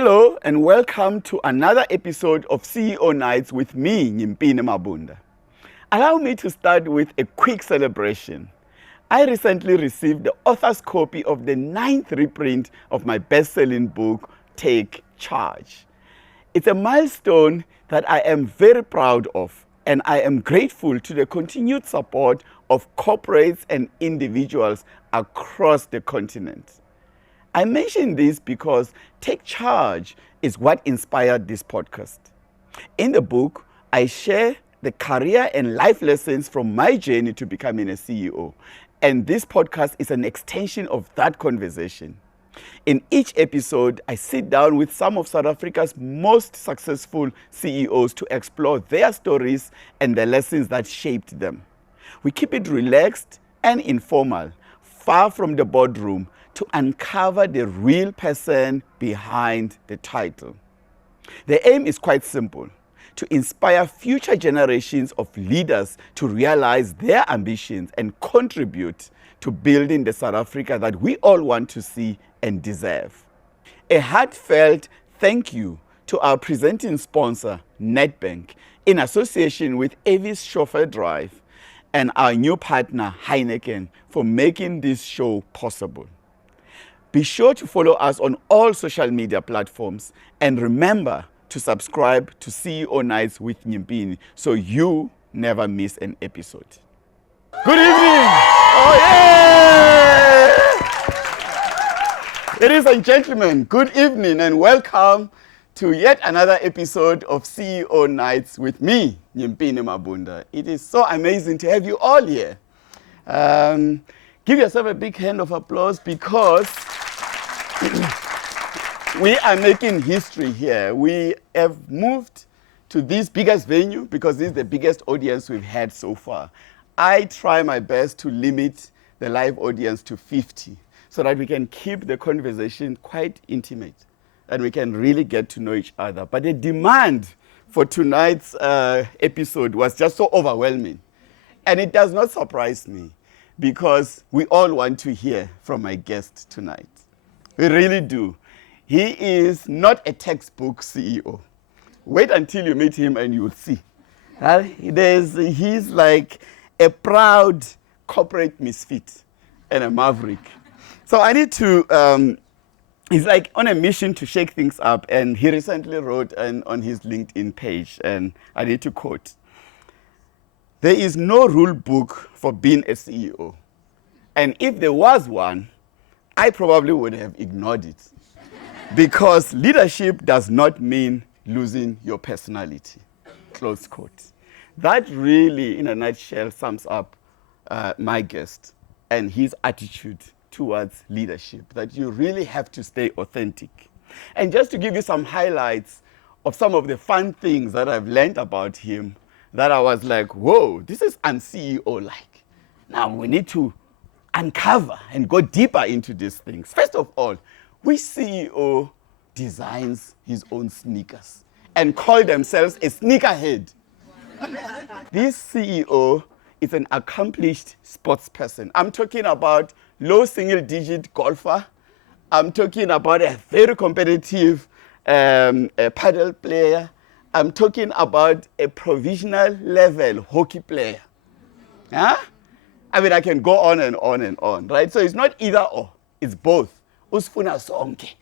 Hello and welcome to another episode of CEO Nights with me, Nyimpini Mabunda. Allow me to start with a quick celebration. I recently received the author's copy of the 9th reprint of my best-selling book, Take Charge. It's a milestone that I am very proud of, and I am grateful to the continued support of corporates and individuals across the continent. I mention this because Take Charge is what inspired this podcast. In the book, I share the career and life lessons from my journey to becoming a CEO. And this podcast is an extension of that conversation. In each episode, I sit down with some of South Africa's most successful CEOs to explore their stories and the lessons that shaped them. We keep it relaxed and informal, far from the boardroom, to uncover the real person behind the title. The aim is quite simple: to inspire future generations of leaders to realize their ambitions and contribute to building the South Africa that we all want to see and deserve. A heartfelt thank you to our presenting sponsor, Nedbank, in association with Avis Chauffeur Drive, and our new partner, Heineken, for making this show possible. Be sure to follow us on all social media platforms, and remember to subscribe to CEO Nights with Nyimpini so you never miss an episode. Good evening! Oh yeah! Ladies and gentlemen, good evening and welcome to yet another episode of CEO Nights with me, Nyimpini Mabunda. It is so amazing to have you all here. Give yourself a big hand of applause because we are making history here. We have moved to this biggest venue because this is the biggest audience we've had so far. I try my best to limit the live audience to 50 so that we can keep the conversation quite intimate and we can really get to know each other. But the demand for tonight's episode was just so overwhelming. And it does not surprise me because we all want to hear from my guest tonight. We really do. He is not a textbook CEO. Wait until you meet him and you'll see. He's like a proud corporate misfit and a maverick. So I need to, he's like on a mission to shake things up, and he recently wrote on his LinkedIn page, and I need to quote: "There is no rule book for being a CEO. And if there was one, I probably would have ignored it. Because leadership does not mean losing your personality." Close quote. That really, in a nutshell, sums up my guest and his attitude towards leadership, that you really have to stay authentic. And just to give you some highlights of some of the fun things that I've learned about him, that I was like, whoa, this is un-CEO-like. Now we need to uncover and go deeper into these things. First of all, which CEO designs his own sneakers and call themselves a sneakerhead? This CEO is an accomplished sports person. I'm talking about low single-digit golfer. I'm talking about a very competitive paddle player. I'm talking about a provisional level hockey player. Huh? I mean, I can go on and on and on, right? So it's not either or, it's both. Usfuna sonke.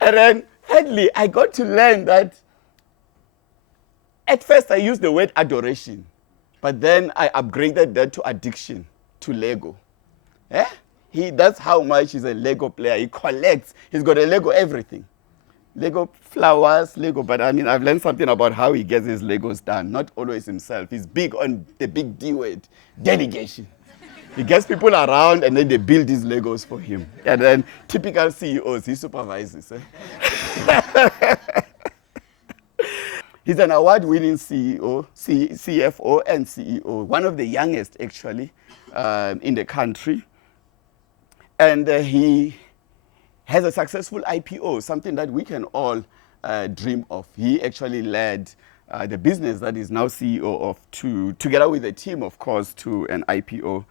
And then, thirdly, I got to learn that at first I used the word adoration, but then I upgraded that to addiction, to Lego. That's how much he's a Lego player. He collects, he's got a Lego everything. Lego flowers, Lego, but I mean, I've learned something about how he gets his Legos done, not always himself. He's big on the big D word, delegation. He gets people around and then they build these Legos for him. And then typical CEOs, he supervises. He's an award-winning CEO, CFO and CEO, one of the youngest actually in the country. And he has a successful IPO, something that we can all dream of. He actually led the business that is now CEO of, together with a team, of course, to an IPO,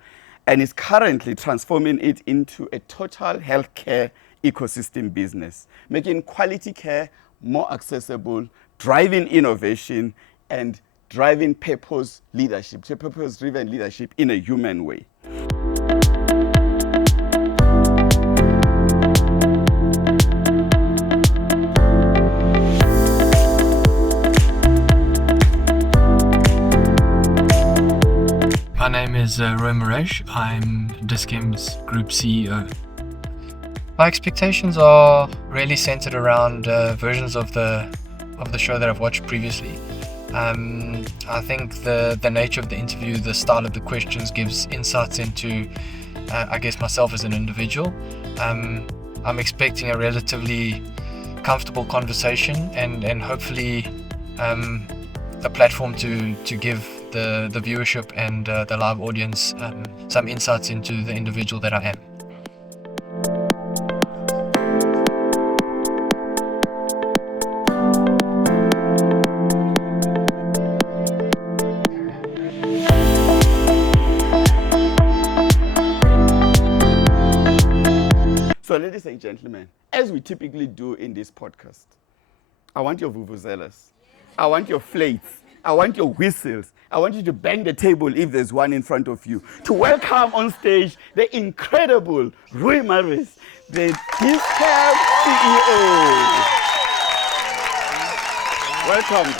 and is currently transforming it into a total healthcare ecosystem business, making quality care more accessible, driving innovation, and driving purpose-driven leadership in a human way. My name is Rui Morais. I'm Dis-Chem's Group CEO. My expectations are really centered around versions of the show that I've watched previously. I think the nature of the interview, the style of the questions gives insights into, I guess, myself as an individual. I'm expecting a relatively comfortable conversation and hopefully a platform to give the viewership and the live audience some insights into the individual that I am. So, ladies and gentlemen, as we typically do in this podcast, I want your vuvuzelas, I want your flates, I want your whistles, I want you to bang the table if there's one in front of you, to welcome on stage the incredible Rui Morais, the Dis-Chem CEO. Welcome.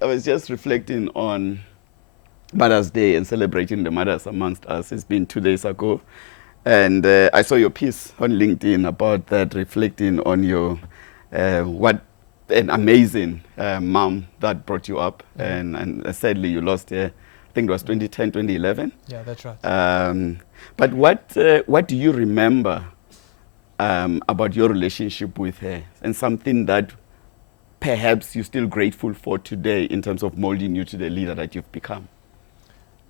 I was just reflecting on Mother's Day and celebrating the mothers amongst us. It's been 2 days ago. And I saw your piece on LinkedIn about that, reflecting on your, what an amazing mom that brought you up. Mm-hmm. And sadly, you lost her, I think it was 2010, 2011. Yeah, that's right. But what do you remember about your relationship with her, and something that perhaps you're still grateful for today in terms of molding you to the leader that you've become?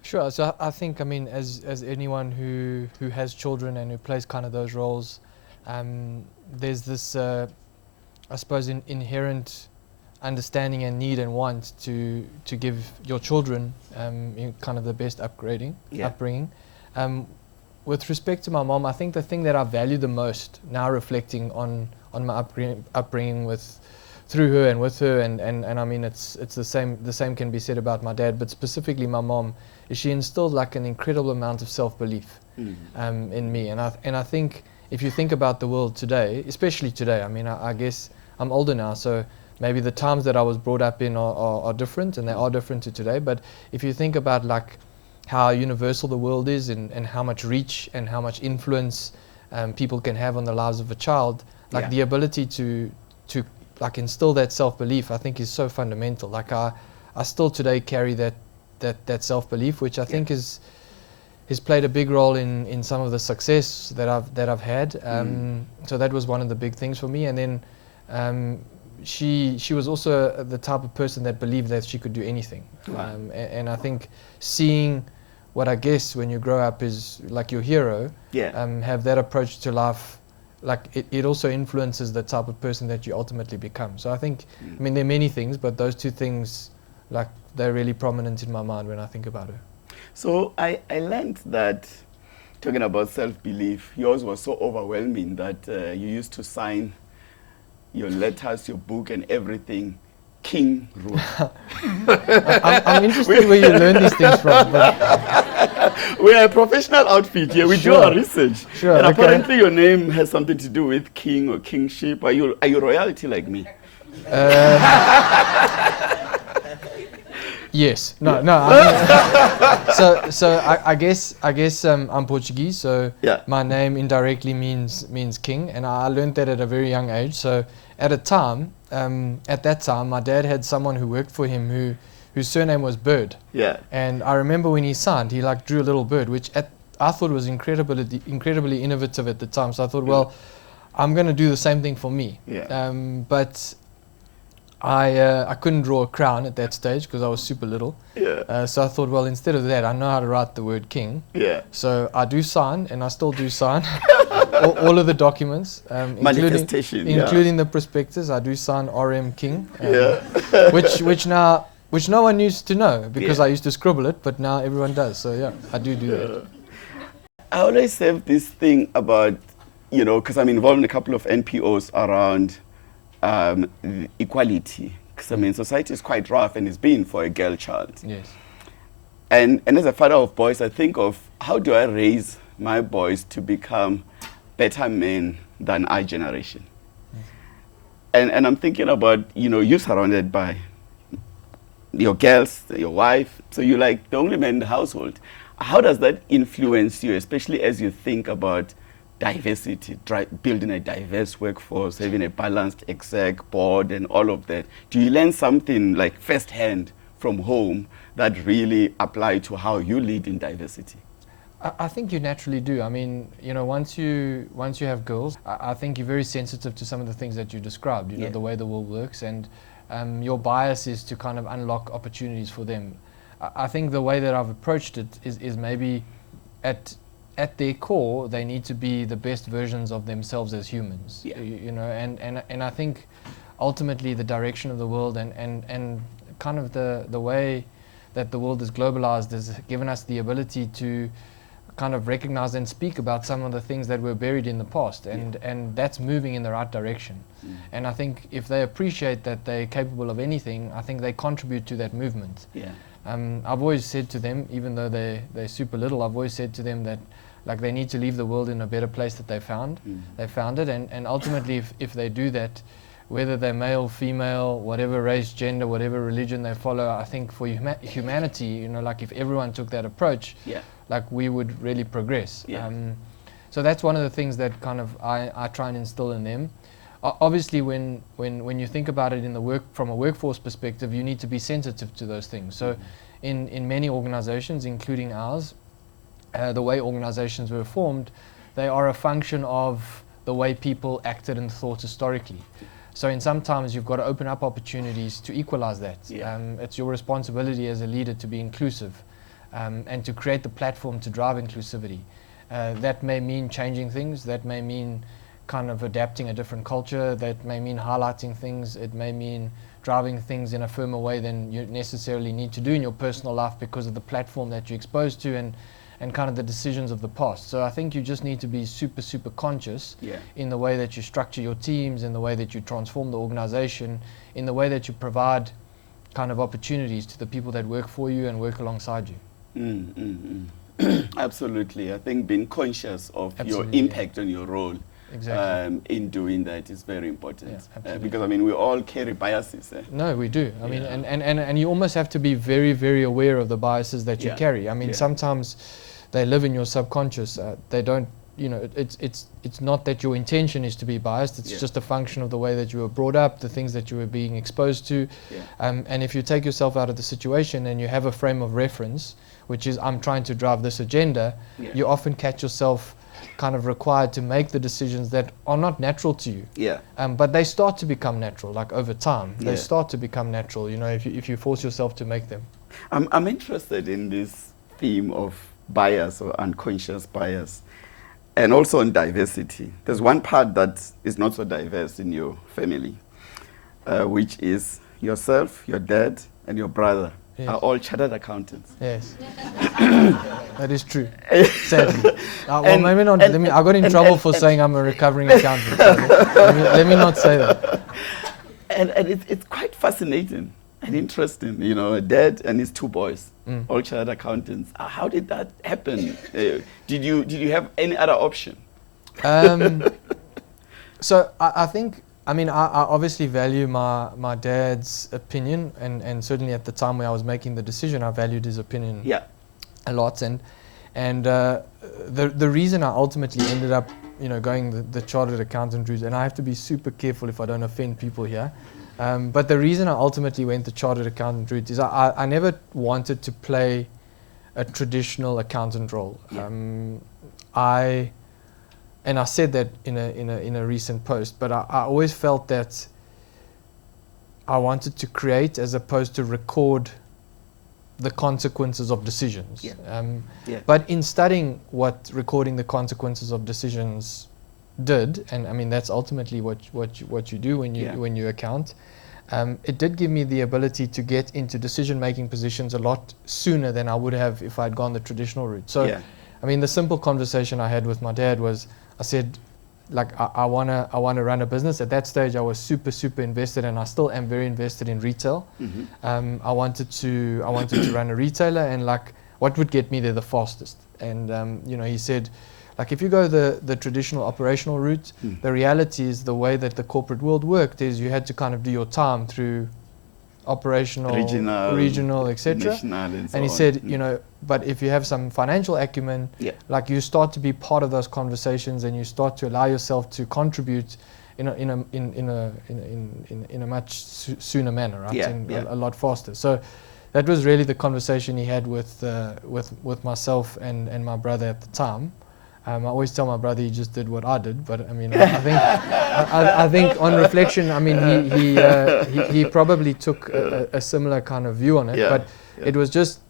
Sure. So I think, I mean, as anyone who has children and who plays kind of those roles, there's this, I suppose, inherent understanding and need and want to give your children kind of the best upbringing. With respect to my mom, I think the thing that I value the most now, reflecting on my upbringing through her and with her, and I mean it's the same can be said about my dad, but specifically my mom, is she instilled like an incredible amount of self-belief in me, and I think if you think about the world today, especially today, I mean I guess I'm older now, so maybe the times that I was brought up in are different, and they are different to today. But if you think about like how universal the world is, and how much reach and how much influence people can have on the lives of a child, like the ability to like instill that self-belief, I think is so fundamental. Like I still today carry that self-belief, which I think has played a big role in some of the success that I've had. So that was one of the big things for me. And then she was also the type of person that believed that she could do anything. Wow. And I think seeing what I guess when you grow up is like your hero, have that approach to life, like it also influences the type of person that you ultimately become. So I think, I mean, there are many things, but those two things, like, they're really prominent in my mind when I think about her. So I learned that, talking about self-belief, yours was so overwhelming that you used to sign your letters, your book, and everything, King Rui. I'm interested where you learn these things from. We are a professional outfit here. We do our research. Sure, and apparently your name has something to do with king or kingship. Are you royalty like me? Yes. No. So I guess I'm Portuguese. So my name indirectly means king, and I learned that at a very young age. So at that time, my dad had someone who worked for him whose surname was Bird. Yeah. And I remember when he signed, he like drew a little bird, which I thought was incredibly innovative at the time. So I thought, well, I'm going to do the same thing for me. Yeah. But I couldn't draw a crown at that stage because I was super little. Yeah. So I thought, well, instead of that, I know how to write the word king. Yeah. So I do sign, and I still do sign all of the documents, including the prospectus. I do sign RM King, which no one used to know because I used to scribble it, but now everyone does. So yeah, I do that. I always have this thing about you know, because I'm involved in a couple of NPOs around equality. Because I mean, society is quite rough and it's been for a girl child. Yes. And as a father of boys, I think of how do I raise my boys to become better men than our generation. And I'm thinking about, you know, you're surrounded by your girls, your wife, so you're like the only man in the household. How does that influence you, especially as you think about diversity, building a diverse workforce, having a balanced exec board and all of that? Do you learn something like firsthand from home that really apply to how you lead in diversity? I think you naturally do. I mean, you know, once you have girls, I think you're very sensitive to some of the things that you described, you know, the way the world works, and your bias is to kind of unlock opportunities for them. I think the way that I've approached it is maybe at their core, they need to be the best versions of themselves as humans, you know, and I think ultimately the direction of the world and kind of the way that the world is globalized has given us the ability to kind of recognize and speak about some of the things that were buried in the past, and that's moving in the right direction. And I think if they appreciate that they're capable of anything, I think they contribute to that movement. I've always said to them, even though they're super little, I've always said to them that like they need to leave the world in a better place that they found it, and ultimately if they do that, whether they're male, female, whatever race, gender, whatever religion they follow, I think for humanity, you know, like if everyone took that approach, like we would really progress. So that's one of the things that kind of I try and instill in them. Obviously, when you think about it from a workforce perspective, you need to be sensitive to those things. So in many organizations, including ours, the way organizations were formed, they are a function of the way people acted and thought historically. So in sometimes you've got to open up opportunities to equalize that. It's your responsibility as a leader to be inclusive and to create the platform to drive inclusivity. That may mean changing things, that may mean kind of adapting a different culture, that may mean highlighting things, it may mean driving things in a firmer way than you necessarily need to do in your personal life because of the platform that you're exposed to and kind of the decisions of the past. So I think you just need to be super, super conscious in the way that you structure your teams, in the way that you transform the organization, in the way that you provide kind of opportunities to the people that work for you and work alongside you. Absolutely. I think being conscious of your impact on your role in doing that is very important. Because I mean, we all carry biases. No, we do. I mean, and you almost have to be very, very aware of the biases that you carry. I mean, sometimes they live in your subconscious. They don't, you know, it's not that your intention is to be biased. It's just a function of the way that you were brought up, the things that you were being exposed to. And if you take yourself out of the situation and you have a frame of reference, which is I'm trying to drive this agenda, you often catch yourself kind of required to make the decisions that are not natural to you. But they start to become natural, like over time. They start to become natural, you know, if you force yourself to make them. I'm interested in this theme of bias or unconscious bias, and also on diversity. There's one part that is not so diverse in your family, which is yourself, your dad, and your brother are all chartered accountants. Yes, that is true. Sadly, well, maybe not. I got in trouble for saying I'm a recovering accountant. So let me not say that. And it's quite fascinating and interesting. You know, a dad and his two boys, all chartered accountants. How did that happen? Did you have any other option? So I think. I mean, I obviously value my dad's opinion, and certainly at the time where I was making the decision, I valued his opinion a lot. And the reason I ultimately ended up, you know, going the chartered accountant route, and I have to be super careful if I don't offend people here, but the reason I ultimately went the chartered accountant route is I never wanted to play a traditional accountant role. And I said that in a recent post, but I always felt that I wanted to create as opposed to record the consequences of decisions. But in studying what recording the consequences of decisions did, and I mean that's ultimately what you do when you account, it did give me the ability to get into decision-making positions a lot sooner than I would have if I'd gone the traditional route. So, I mean, the simple conversation I had with my dad was, I said, like I wanna run a business. At that stage, I was super invested, and I still am very invested in retail. I wanted to run a retailer, and like what would get me there the fastest. And he said, like if you go the traditional operational route, the reality is the way that the corporate world worked is you had to kind of do your time through operational, regional, etc. And he said, but if you have some financial acumen, like you start to be part of those conversations, and you start to allow yourself to contribute in a much sooner manner, right? A lot faster. So that was really the conversation he had with myself and my brother at the time. I always tell my brother he just did what I did, but I mean, I think on reflection, I mean, he probably took a similar kind of view on it, but it was just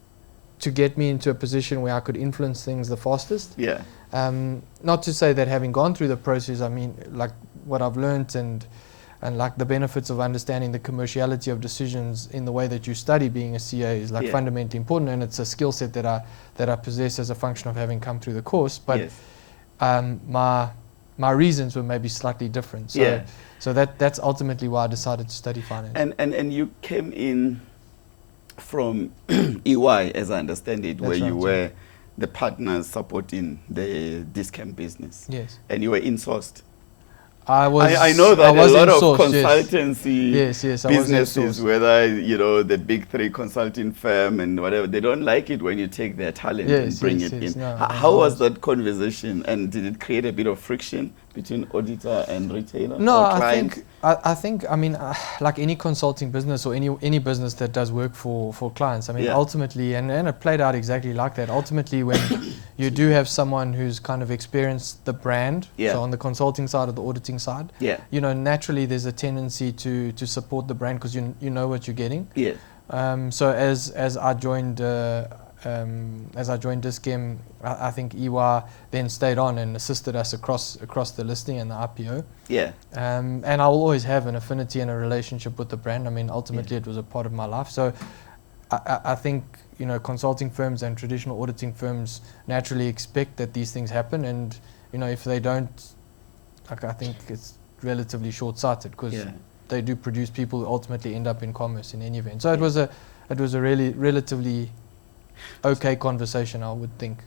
to get me into a position where I could influence things the fastest. Not to say that having gone through the process, I mean, like what I've learned and like the benefits of understanding the commerciality of decisions in the way that you study being a CA is like fundamentally important, and it's a skill set that I possess as a function of having come through the course. But my reasons were maybe slightly different. So that's ultimately why I decided to study finance. And you came in from EY, as I understand it, That's where right, you were the partners supporting the Dis-Chem business. Yes. And you were insourced. I know that a lot of insourced, consultancy businesses, I whether the big three consulting firm and whatever, they don't like it when you take their talent and bring it in. No, how was that conversation, and did it create a bit of friction between auditor and retailer? No, or client? I think I mean like any consulting business or any business that does work for clients, I mean ultimately, and it played out exactly like that. Ultimately, when you do have someone who's kind of experienced the brand, so on the consulting side or the auditing side, naturally there's a tendency to support the brand because you know what you're getting. So as I joined Dis-Chem, I think EY then stayed on and assisted us across the listing and the IPO. And I will always have an affinity and a relationship with the brand. I mean, ultimately it was a part of my life. So I think, consulting firms and traditional auditing firms naturally expect that these things happen. And, if they don't, like, I think it's relatively short-sighted because they do produce people who ultimately end up in commerce in any event. So it was a really relatively okay conversation, I would think.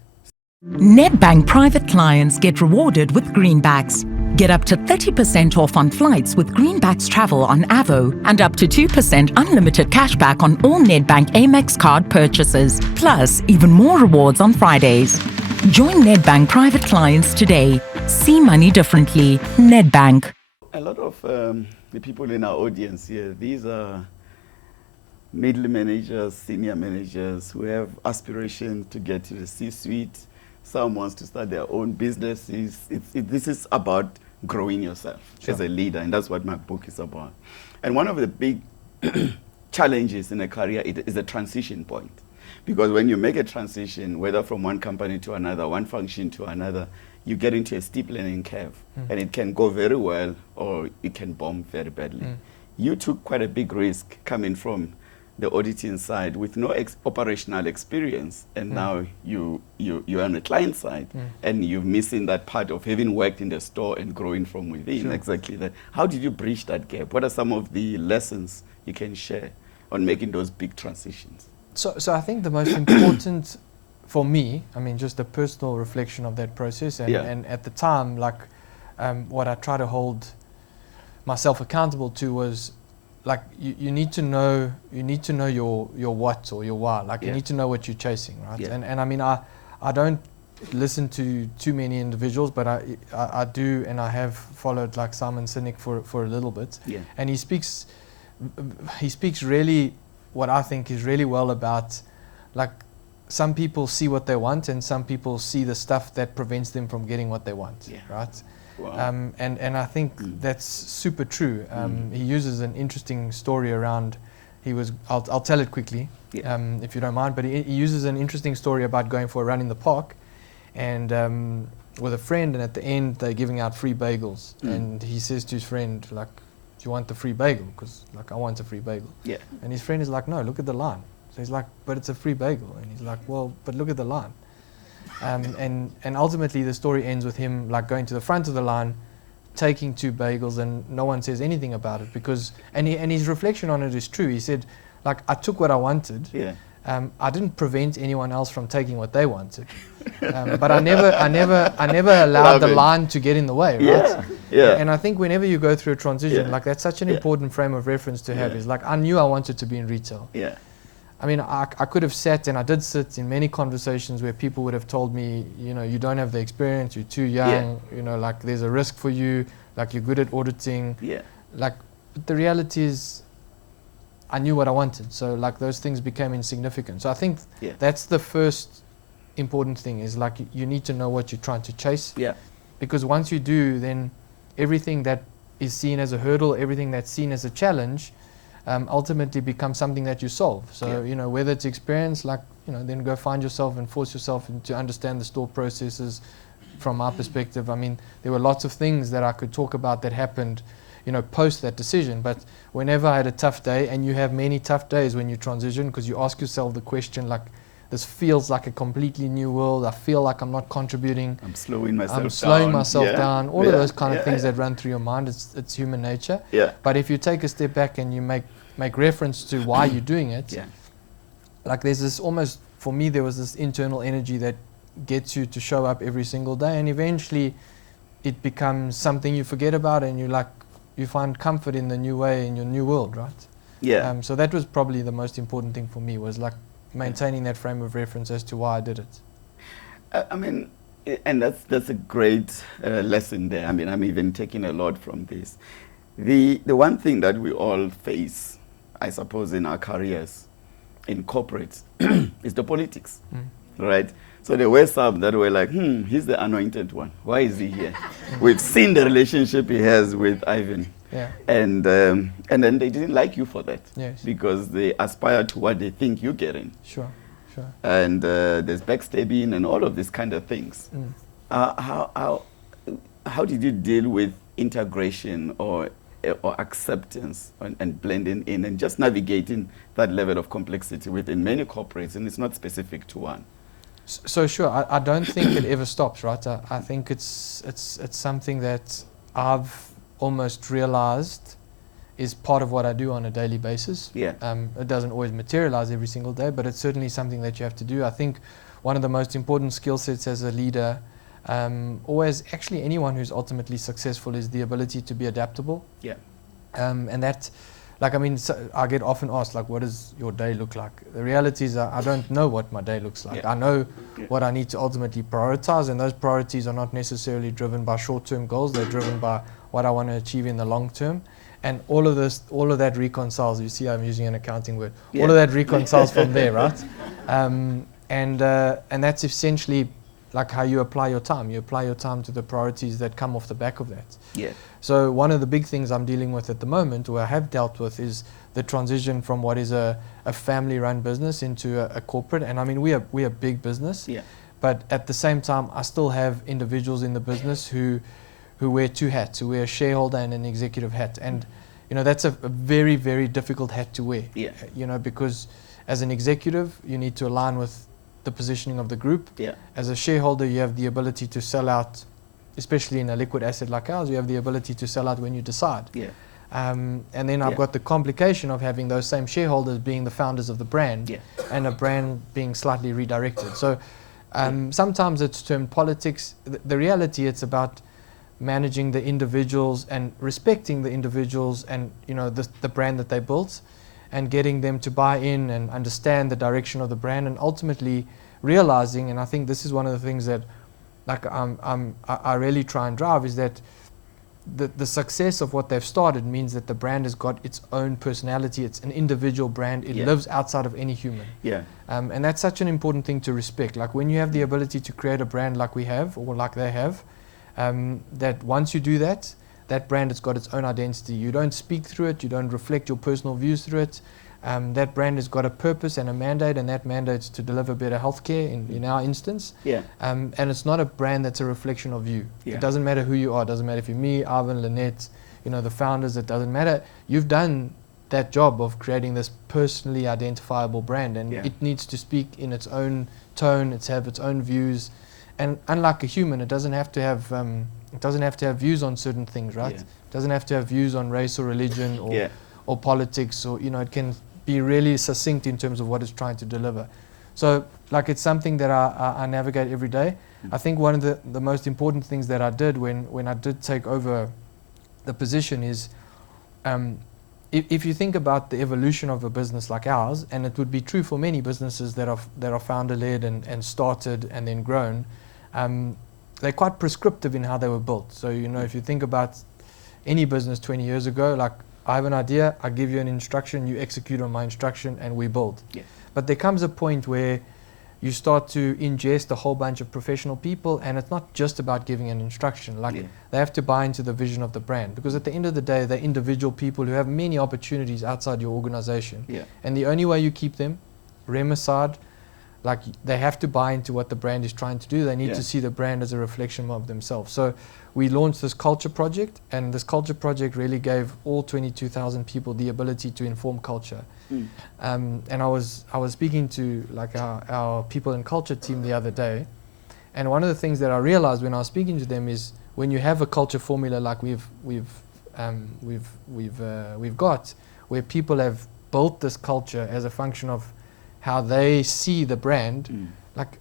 Nedbank private clients get rewarded with greenbacks. Get up to 30% off on flights with Greenbacks Travel on Avo and up to 2% unlimited cashback on all Nedbank Amex card purchases. Plus, even more rewards on Fridays. Join Nedbank private clients today. See money differently. Nedbank. A lot of the people in our audience here, these are middle managers, senior managers who have aspiration to get to the C-suite. Some wants to start their own businesses. This is about growing yourself as a leader, and that's what my book is about. And one of the big challenges in a career is a transition point. Because when you make a transition, whether from one company to another, one function to another, you get into a steep learning curve. And it can go very well, or it can bomb very badly. You took quite a big risk coming from the auditing side with no operational experience, and now you're on the client side, and you're missing that part of having worked in the store and growing from within. Exactly that. How did you bridge that gap? What are some of the lessons you can share on making those big transitions? So I think the most important for me, I mean, just a personal reflection of that process, and at the time, like what I try to hold myself accountable to was, like, you need to know your what or your why. Like you need to know what you're chasing, right? And I mean, I don't listen to too many individuals, but I do, and I have followed like Simon Sinek for a little bit. And he speaks really what I think is really well about, like, some people see what they want and some people see the stuff that prevents them from getting what they want, right? Wow. And I think that's super true. He uses an interesting story around, I'll tell it quickly, if you don't mind, but he uses an interesting story about going for a run in the park and with a friend, and at the end they're giving out free bagels. And he says to his friend, like, do you want the free bagel? Because, like, I want a free bagel. And his friend is like, no, look at the line. So he's like, but it's a free bagel. And he's like, well, but look at the line. And ultimately the story ends with him like going to the front of the line, taking 2 bagels and no one says anything about it, because and his reflection on it is true. He said, like, I took what I wanted. Yeah. I didn't prevent anyone else from taking what they wanted, but I never allowed the line to get in the way, right? Yeah. Yeah. And I think whenever you go through a transition, Yeah. like, that's such an Yeah. important frame of reference to have. Yeah. Is like, I knew I wanted to be in retail. Yeah. I mean, I could have sat, and I did sit in many conversations where people would have told me, you know, you don't have the experience, you're too young, you know, like, there's a risk for you, like, you're good at auditing. Yeah. Like, but the reality is, I knew what I wanted. So, like, those things became insignificant. So I think that's the first important thing, is like, you need to know what you're trying to chase. Yeah. Because once you do, then everything that is seen as a hurdle, everything that's seen as a challenge, ultimately becomes something that you solve. So, you know, whether it's experience, like, you know, then go find yourself and force yourself to understand the store processes. From my perspective, I mean, there were lots of things that I could talk about that happened, you know, post that decision. But whenever I had a tough day, and you have many tough days when you transition, because you ask yourself the question, like, this feels like a completely new world. I feel like I'm not contributing. I'm slowing myself down. All of those kind of things that run through your mind. It's human nature. Yeah. But if you take a step back and you make reference to why you're doing it, like, there's this almost, for me, there was this internal energy that gets you to show up every single day, and eventually it becomes something you forget about, and you find comfort in the new way, in your new world, right? Yeah. So that was probably the most important thing for me, was like maintaining that frame of reference as to why I did it. I mean, and that's a great lesson there. I mean, I'm even taking a lot from this. The one thing that we all face, I suppose, in our careers, in corporates, is the politics, right? So there were some that were like, he's the anointed one. Why is he here? We've seen the relationship he has with Ivan. Yeah. And then they didn't like you for that. Yes. Because they aspire to what they think you're getting. Sure. And there's backstabbing and all of these kind of things. How did you deal with integration or acceptance and blending in and just navigating that level of complexity within many corporates, and it's not specific to one? So sure, I don't think it ever stops, right? I think it's something that I've almost realized is part of what I do on a daily basis. Yeah. It doesn't always materialize every single day, but it's certainly something that you have to do. I think one of the most important skill sets as a leader, or as actually anyone who's ultimately successful, is the ability to be adaptable. Yeah. And that, like, I mean, I get often asked, like, what does your day look like? The reality is I don't know what my day looks like. I know what I need to ultimately prioritize, and those priorities are not necessarily driven by short-term goals. They're driven by what I want to achieve in the long term. And all of that reconciles. You see, I'm using an accounting word. All of that reconciles from there, right? And that's essentially like how you apply your time. You apply your time to the priorities that come off the back of that. Yeah. So one of the big things I'm dealing with at the moment, or I have dealt with, is the transition from what is a family-run business into a corporate. And I mean, we are a big business. Yeah. But at the same time, I still have individuals in the business who wear 2 hats, who wear a shareholder and an executive hat. And, you know, that's a very, very difficult hat to wear. Yeah. You know, because as an executive, you need to align with the positioning of the group. Yeah. As a shareholder, you have the ability to sell out, especially in a liquid asset like ours, you have the ability to sell out when you decide. Yeah. And then I've got the complication of having those same shareholders being the founders of the brand, and a brand being slightly redirected. So sometimes it's termed politics. The reality, it's about managing the individuals and respecting the individuals and, you know, the brand that they built, and getting them to buy in and understand the direction of the brand, and ultimately realizing, and I think this is one of the things that, like, I really try and drive, is that the success of what they've started means that the brand has got its own personality. It's an individual brand. It lives outside of any human. Yeah. And that's such an important thing to respect. Like, when you have the ability to create a brand like we have, or like they have, that once you do that, that brand has got its own identity. You don't speak through it. You don't reflect your personal views through it. That brand has got a purpose and a mandate, and that mandate is to deliver better healthcare in our instance. Yeah. And it's not a brand that's a reflection of you. Yeah. It doesn't matter who you are. It doesn't matter if you're me, Ivan, Lynette, you know, the founders. It doesn't matter. You've done that job of creating this personally identifiable brand, and it needs to speak in its own tone. It's have its own views. And unlike a human, it doesn't have to have It doesn't have to have views on certain things, right? Yeah. It doesn't have to have views on race or religion or Yeah. or politics, or it can be really succinct in terms of what it's trying to deliver. So like it's something that I navigate every day. I think one of the most important things that I did when I did take over the position is if you think about the evolution of a business like ours, and it would be true for many businesses that are founder-led and started and then grown, they're quite prescriptive in how they were built. So if you think about any business 20 years ago, like I have an idea, I give you an instruction, you execute on my instruction, and we build. Yeah. But there comes a point where you start to ingest a whole bunch of professional people, and it's not just about giving an instruction. Like they have to buy into the vision of the brand, because at the end of the day, they're individual people who have many opportunities outside your organization. Yeah. And the only way you keep them, rem aside, like they have to buy into what the brand is trying to do. They need to see the brand as a reflection of themselves. So we launched this culture project, and this culture project really gave all 22,000 people the ability to inform culture. And I was speaking to like our people and culture team the other day, and one of the things that I realized when I was speaking to them is when you have a culture formula like we've got, where people have built this culture as a function of how they see the brand, like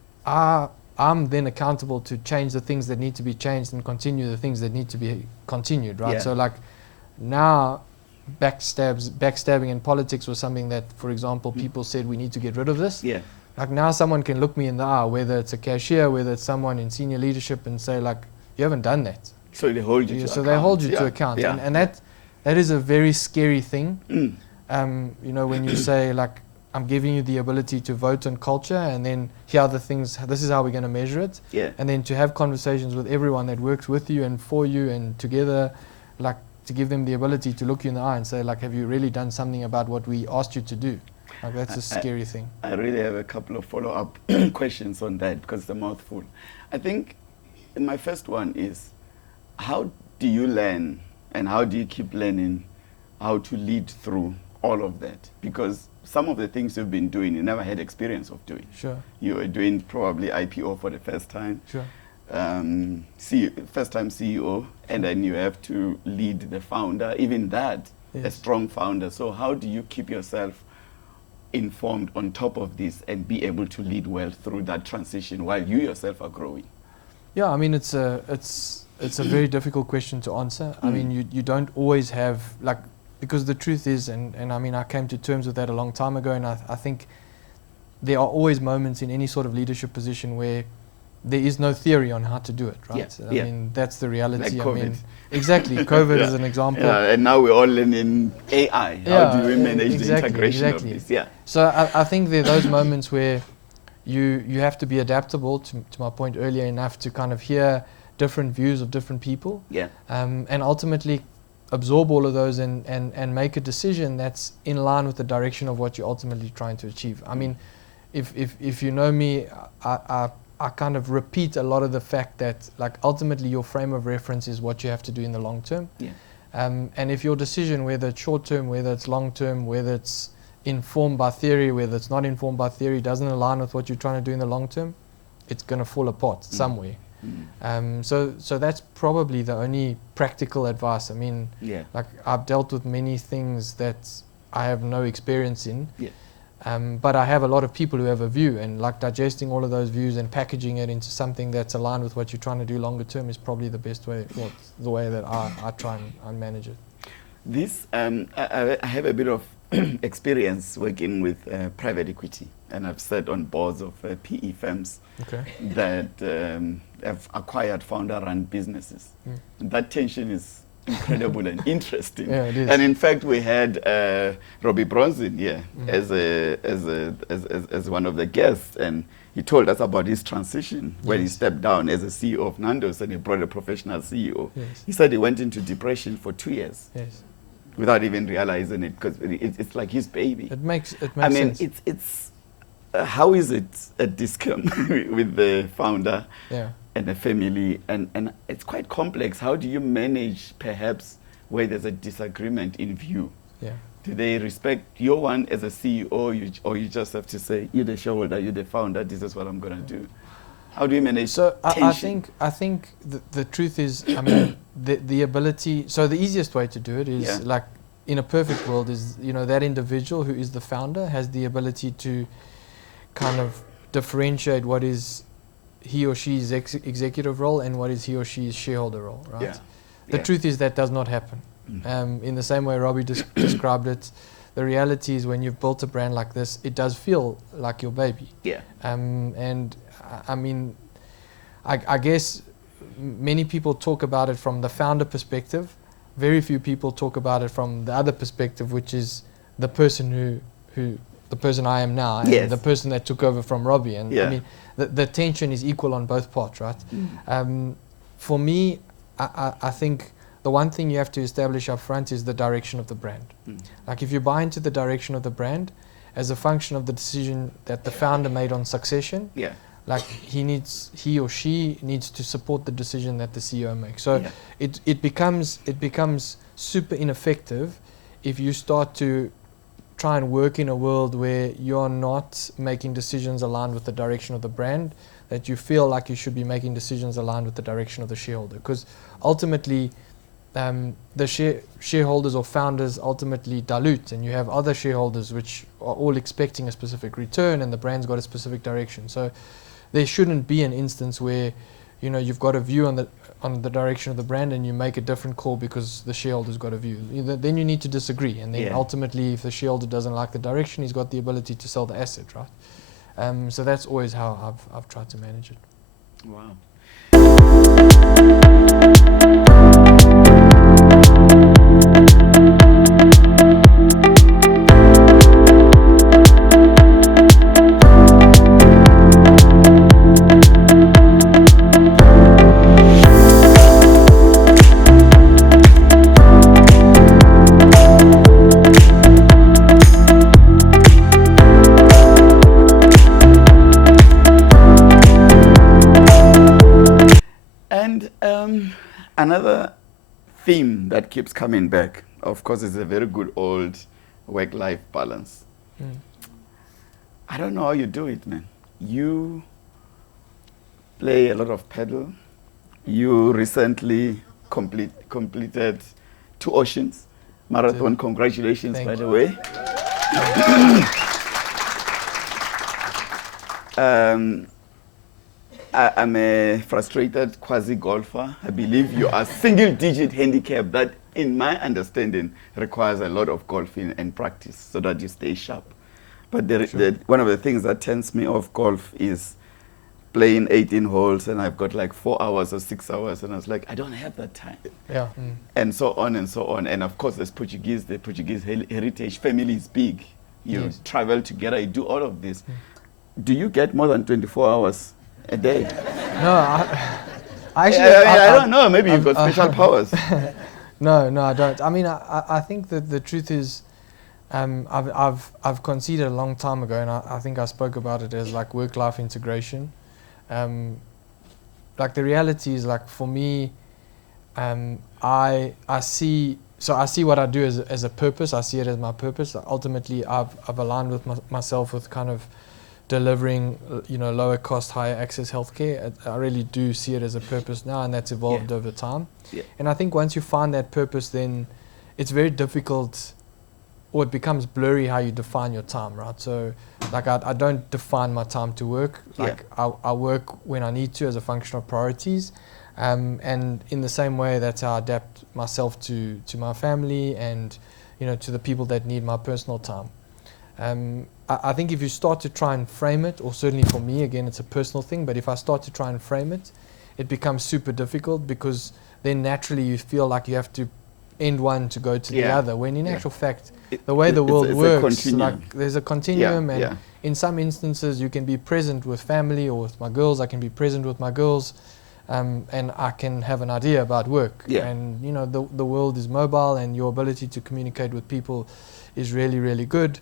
I'm then accountable to change the things that need to be changed and continue the things that need to be continued, right? Yeah. So like now backstabbing in politics was something that, for example, people said we need to get rid of this. Yeah. Like now someone can look me in the eye, whether it's a cashier, whether it's someone in senior leadership, and say like, you haven't done that. So they hold you to account. So they hold you to account. Yeah. And that is a very scary thing. When you say like, I'm giving you the ability to vote on culture, and then here are the things, this is how we're going to measure it. Yeah. And then to have conversations with everyone that works with you and for you and together, like to give them the ability to look you in the eye and say like, have you really done something about what we asked you to do? Like that's a scary thing. I really have a couple of follow-up questions on that, because it's a mouthful. I think my first one is, how do you learn and how do you keep learning how to lead through all of that? Because some of the things you've been doing, you never had experience of doing. Sure. You were doing probably IPO for the first time. Sure. First time CEO, and then you have to lead the founder, even that, a strong founder. So how do you keep yourself informed on top of this and be able to lead well through that transition while you yourself are growing? Yeah, I mean, it's a very difficult question to answer. I mean, you don't always have, like, because the truth is, and I mean, I came to terms with that a long time ago, and I think there are always moments in any sort of leadership position where there is no theory on how to do it, right? I mean, that's the reality. Like COVID. I mean, exactly. COVID is an example. Yeah, and now we're all learning AI. How do we manage the integration of this? Yeah. So I think there are those moments where you have to be adaptable, to my point earlier, enough to kind of hear different views of different people. Yeah. And ultimately absorb all of those and make a decision that's in line with the direction of what you're ultimately trying to achieve. I mean, if you know me, I kind of repeat a lot of the fact that, like, ultimately your frame of reference is what you have to do in the long term. Yeah. And if your decision, whether it's short term, whether it's long term, whether it's informed by theory, whether it's not informed by theory, doesn't align with what you're trying to do in the long term, it's going to fall apart somewhere. So that's probably the only practical advice. I mean, like, I've dealt with many things that I have no experience in. But I have a lot of people who have a view, and like digesting all of those views and packaging it into something that's aligned with what you're trying to do longer term is probably the best way, the way that I try and manage it. This, I have a bit of experience working with private equity, and I've sat on boards of PE firms that have acquired founder-run businesses. That tension is incredible and interesting. Yeah, it is. And in fact, we had Robbie Bronson here as one of the guests, and he told us about his transition when he stepped down as a CEO of Nando's and he brought a professional CEO. He said he went into depression for 2 years without even realizing it, because it's like his baby. It makes I mean, sense. it's how is it at Dis-Chem with the founder and the family, and it's quite complex. How do you manage perhaps where there's a disagreement in view? Do they respect your one as a CEO, or you just have to say, you're the shareholder, you're the founder, this is what I'm going to do? How do you manage So tension? I think the truth is, I mean, the ability. So the easiest way to do it is Yeah. like in a perfect world is, you know, that individual who is the founder has the ability to kind of differentiate what is he or she's executive role and what is he or she's shareholder role, right? Yeah. The Yeah. truth is that does not happen. In the same way Robbie described it, the reality is when you've built a brand like this, it does feel like your baby. Yeah. And I mean, I guess many people talk about it from the founder perspective. Very few people talk about it from the other perspective, which is the person who the person I am now and Yes. the person that took over from Robbie. And Yeah. I mean, the tension is equal on both parts, right? For me, I think the one thing you have to establish up front is the direction of the brand. Like if you buy into the direction of the brand as a function of the decision that the founder made on succession, Yeah. like he or she needs to support the decision that the CEO makes. So Yeah. it becomes super ineffective if you start to try and work in a world where you're not making decisions aligned with the direction of the brand, that you feel like you should be making decisions aligned with the direction of the shareholder. Because ultimately, the shareholders or founders ultimately dilute, and you have other shareholders which are all expecting a specific return, and the brand's got a specific direction. So there shouldn't be an instance where, you know, you've got a view on the direction of the brand and you make a different call because the shareholder's got a view. Then you need to disagree, and then ultimately, if the shareholder doesn't like the direction, he's got the ability to sell the asset, right? So that's always how I've tried to manage it. Wow. And another theme that keeps coming back, of course, is a very good old work-life balance. I don't know how you do it, man. You play a lot of paddle. You recently completed 2 oceans marathon. Congratulations, Thank by you. the way. I'm a frustrated quasi-golfer. I believe you are single-digit handicap that, in my understanding, requires a lot of golfing and practice so that you stay sharp. But one of the things that turns me off golf is playing 18 holes, and I've got like 4 hours or 6 hours, and I was like, I don't have that time. Yeah. And so on and so on. And of course, the Portuguese heritage family is big. You travel together, you do all of this. Do you get more than 24 hours a day? No, I actually. I don't know. Maybe you've got special powers. No, I don't. I mean, I think that the truth is, I've conceded a long time ago, and I think I spoke about it as like work-life integration. Like the reality is, like for me, I see what I do as a purpose. I see it as my purpose. Ultimately, I've aligned with myself with kind of delivering, lower cost, higher access healthcare. I really do see it as a purpose now, and that's evolved over time. Yeah. And I think once you find that purpose, then it's very difficult, or it becomes blurry how you define your time, right? So, like I don't define my time to work. Like I work when I need to as a function of priorities, and in the same way, that's how I adapt myself to my family and, to the people that need my personal time. I think if you start to try and frame it, or certainly for me, again, it's a personal thing, but if I start to try and frame it, it becomes super difficult, because then naturally you feel like you have to end one to go to the other, when in actual fact, the way the world works, like there's a continuum, and in some instances you can be present with family or with my girls, I can be present with my girls, and I can have an idea about work. And the world is mobile, and your ability to communicate with people is really, really good,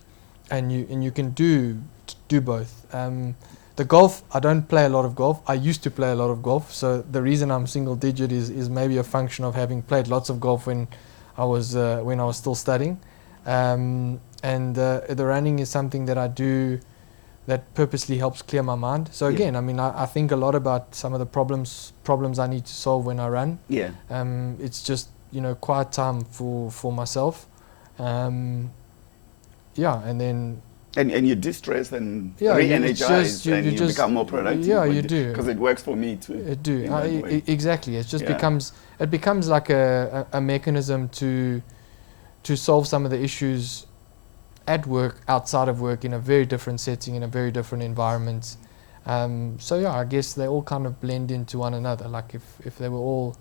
and you can do both. The golf, I don't play a lot of golf. I used to play a lot of golf, so the reason I'm single digit is maybe a function of having played lots of golf when I was still studying. And the running is something that I do that purposely helps clear my mind. So again, I mean, I think a lot about some of the problems I need to solve when I run. Yeah. It's just, you know, quiet time for myself. And then And you distress and Yeah, re-energize you and you just- become more productive. yeah, you do. Because it works for me too. it do in that way. exactly. It just Yeah. becomes like a mechanism to solve some of the issues at work, outside of work, in a very different setting, in a very different environment. So yeah, I guess they all kind of blend into one another. Like if they were all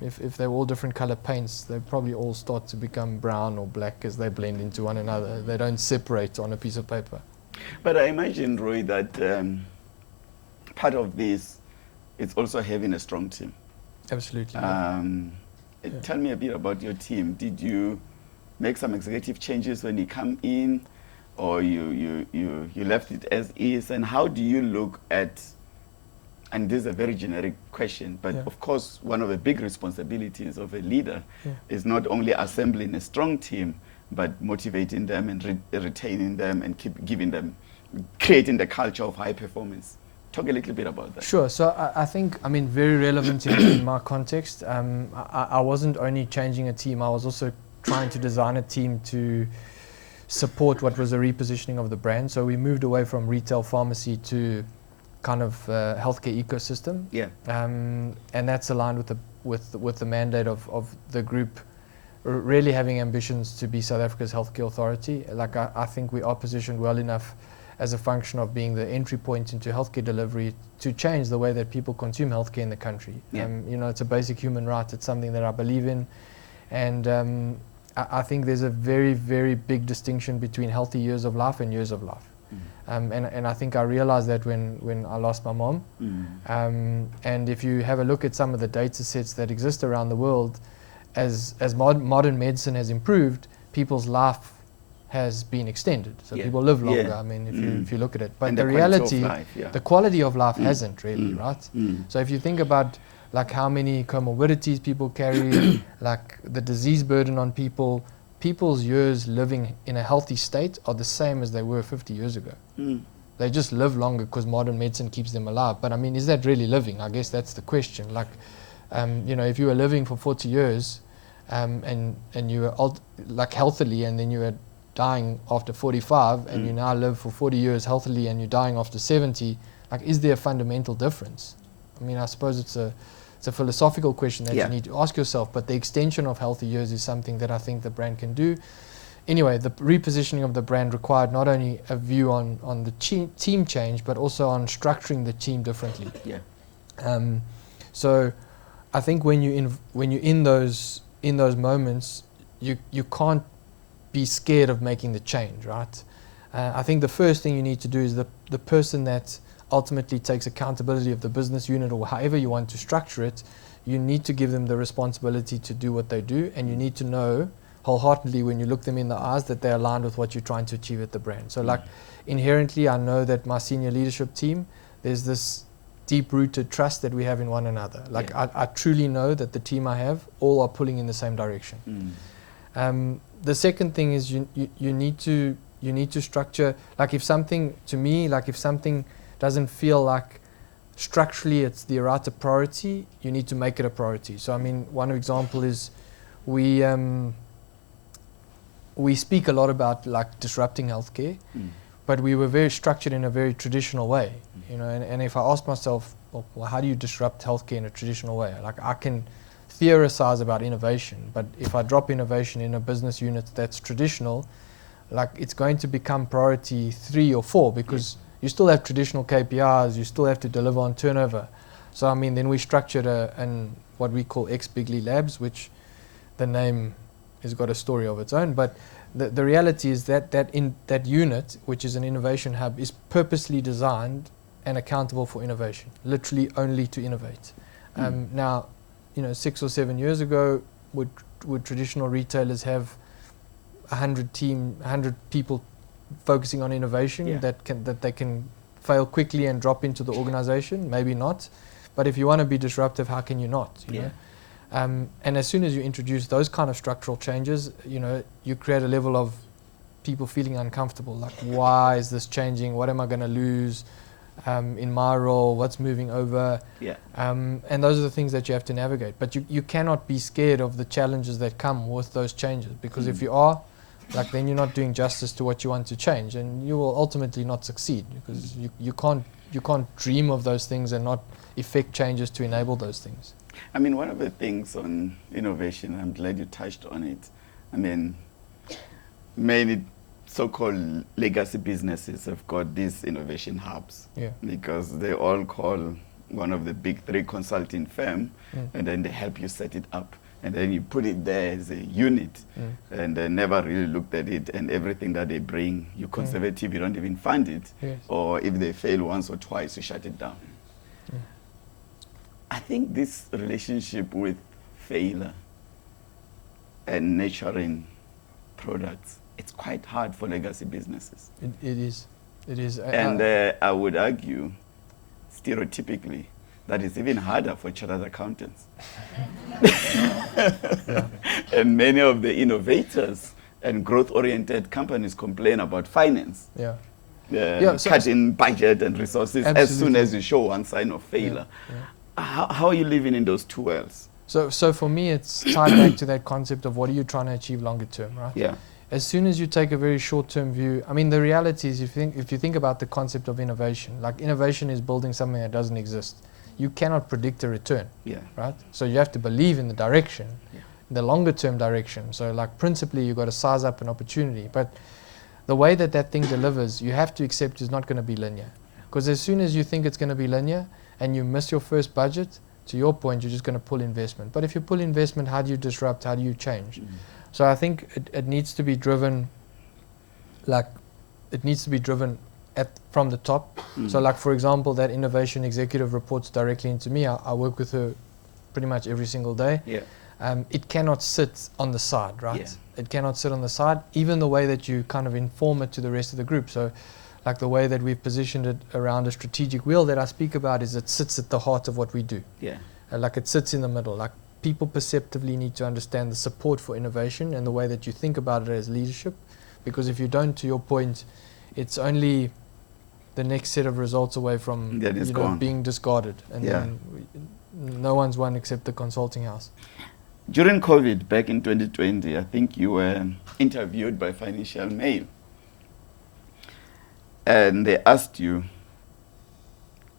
if they were all different color paints, they'd probably all start to become brown or black as they blend into one another. They don't separate on a piece of paper. But I imagine, Rui, that part of this is also having a strong team. Absolutely. Tell me a bit about your team. Did you make some executive changes when you come in, or you left it as is? And how do you look at, and this is a very generic question, but of course one of the big responsibilities of a leader is not only assembling a strong team, but motivating them and retaining them and keep giving them, creating the culture of high performance. Talk a little bit about that. Sure. So I think, I mean, very relevant in my context. I wasn't only changing a team, I was also trying to design a team to support what was a repositioning of the brand. So we moved away from retail pharmacy to kind of healthcare ecosystem. Yeah. And that's aligned with the mandate of the group really having ambitions to be South Africa's healthcare authority. Like I think we are positioned well enough as a function of being the entry point into healthcare delivery to change the way that people consume healthcare in the country. Yeah. You know, it's a basic human right. It's something that I believe in. And I think there's a very, very big distinction between healthy years of life and years of life. And I think I realized that when I lost my mom. And if you have a look at some of the data sets that exist around the world, as modern medicine has improved, people's life has been extended. So people live longer. I mean, if you look at it. But And the reality, the quality of life hasn't really, right? So if you think about like how many comorbidities people carry, like the disease burden on people, people's years living in a healthy state are the same as they were 50 years ago. They just live longer because modern medicine keeps them alive. But I mean, is that really living? I guess that's the question. Like, you know, if you were living for 40 years and you were like healthily, and then you were dying after 45, and you now live for 40 years healthily and you're dying after 70, like, is there a fundamental difference? I mean, I suppose it's a philosophical question that you need to ask yourself, but the extension of healthy years is something that I think the brand can do. Anyway, the repositioning of the brand required not only a view on the team change, but also on structuring the team differently. So I think when you're in those moments, you can't be scared of making the change, right? I think the first thing you need to do is the person that ultimately takes accountability of the business unit, or however you want to structure it, you need to give them the responsibility to do what they do, and you need to know wholeheartedly when you look them in the eyes that they're aligned with what you're trying to achieve at the brand. So like inherently, I know that my senior leadership team, there's this deep-rooted trust that we have in one another. Like I truly know that the team I have all are pulling in the same direction. The second thing is you need to structure, like if something, to me, like if something doesn't feel like structurally it's the right priority, you need to make it a priority. So I mean, one example is we speak a lot about like disrupting healthcare, but we were very structured in a very traditional way, you know. And if I ask myself, well, how do you disrupt healthcare in a traditional way? Like I can theorize about innovation, but if I drop innovation in a business unit that's traditional, like it's going to become priority 3 or 4 because you still have traditional KPIs, you still have to deliver on turnover. So I mean, then we structured what we call ex-Bigley Labs, which the name has got a story of its own. But the reality is that unit, which is an innovation hub, is purposely designed and accountable for innovation, literally only to innovate. Now, you know, 6 or 7 years ago, would traditional retailers have 100 people focusing on innovation that they can fail quickly and drop into the organization? Maybe not. But if you want to be disruptive, how can you not? You know? And as soon as you introduce those kind of structural changes, you know, you create a level of people feeling uncomfortable, like why is this changing? What am I going to lose in my role? What's moving over? Yeah. And those are the things that you have to navigate. But you cannot be scared of the challenges that come with those changes, because if you are, like, then you're not doing justice to what you want to change, and you will ultimately not succeed, because you can't dream of those things and not effect changes to enable those things. I mean, one of the things on innovation, I'm glad you touched on it. I mean, many so-called legacy businesses have got these innovation hubs, because they all call one of the big 3 consulting firm, and then they help you set it up. And then you put it there as a unit, and they never really looked at it, and everything that they bring, you're conservative, you don't even fund it. Yes. Or if they fail once or twice, you shut it down. I think this relationship with failure and nurturing products, it's quite hard for legacy businesses. It is. It is. And I would argue, stereotypically, that it's even harder for chartered accountants. And many of the innovators and growth-oriented companies complain about finance. Cutting budget and resources as soon as you show one sign of failure. How are you living in those two worlds? So for me, it's tied back to that concept of what are you trying to achieve longer term, right? Yeah. As soon as you take a very short-term view, I mean, the reality is, if you think about the concept of innovation, like innovation is building something that doesn't exist. You cannot predict a return, right? So you have to believe in the direction, the longer-term direction. So like principally, you've got to size up an opportunity, but the way that thing delivers, you have to accept is not going to be linear. Because as soon as you think it's going to be linear and you miss your first budget, to your point, you're just going to pull investment. But if you pull investment, how do you disrupt? How do you change? So I think it needs to be driven, from the top. So like, for example, that innovation executive reports directly into me. I work with her pretty much every single day. It cannot sit on the side, right? It cannot sit on the side, even the way that you kind of inform it to the rest of the group. So like the way that we've positioned it around a strategic wheel that I speak about is it sits at the heart of what we do. Like it sits in the middle. Like people perceptively need to understand the support for innovation and the way that you think about it as leadership. Because if you don't, to your point, it's only the next set of results away from being discarded. And then no one's won except the consulting house. During COVID, back in 2020, I think you were interviewed by Financial Mail. And they asked you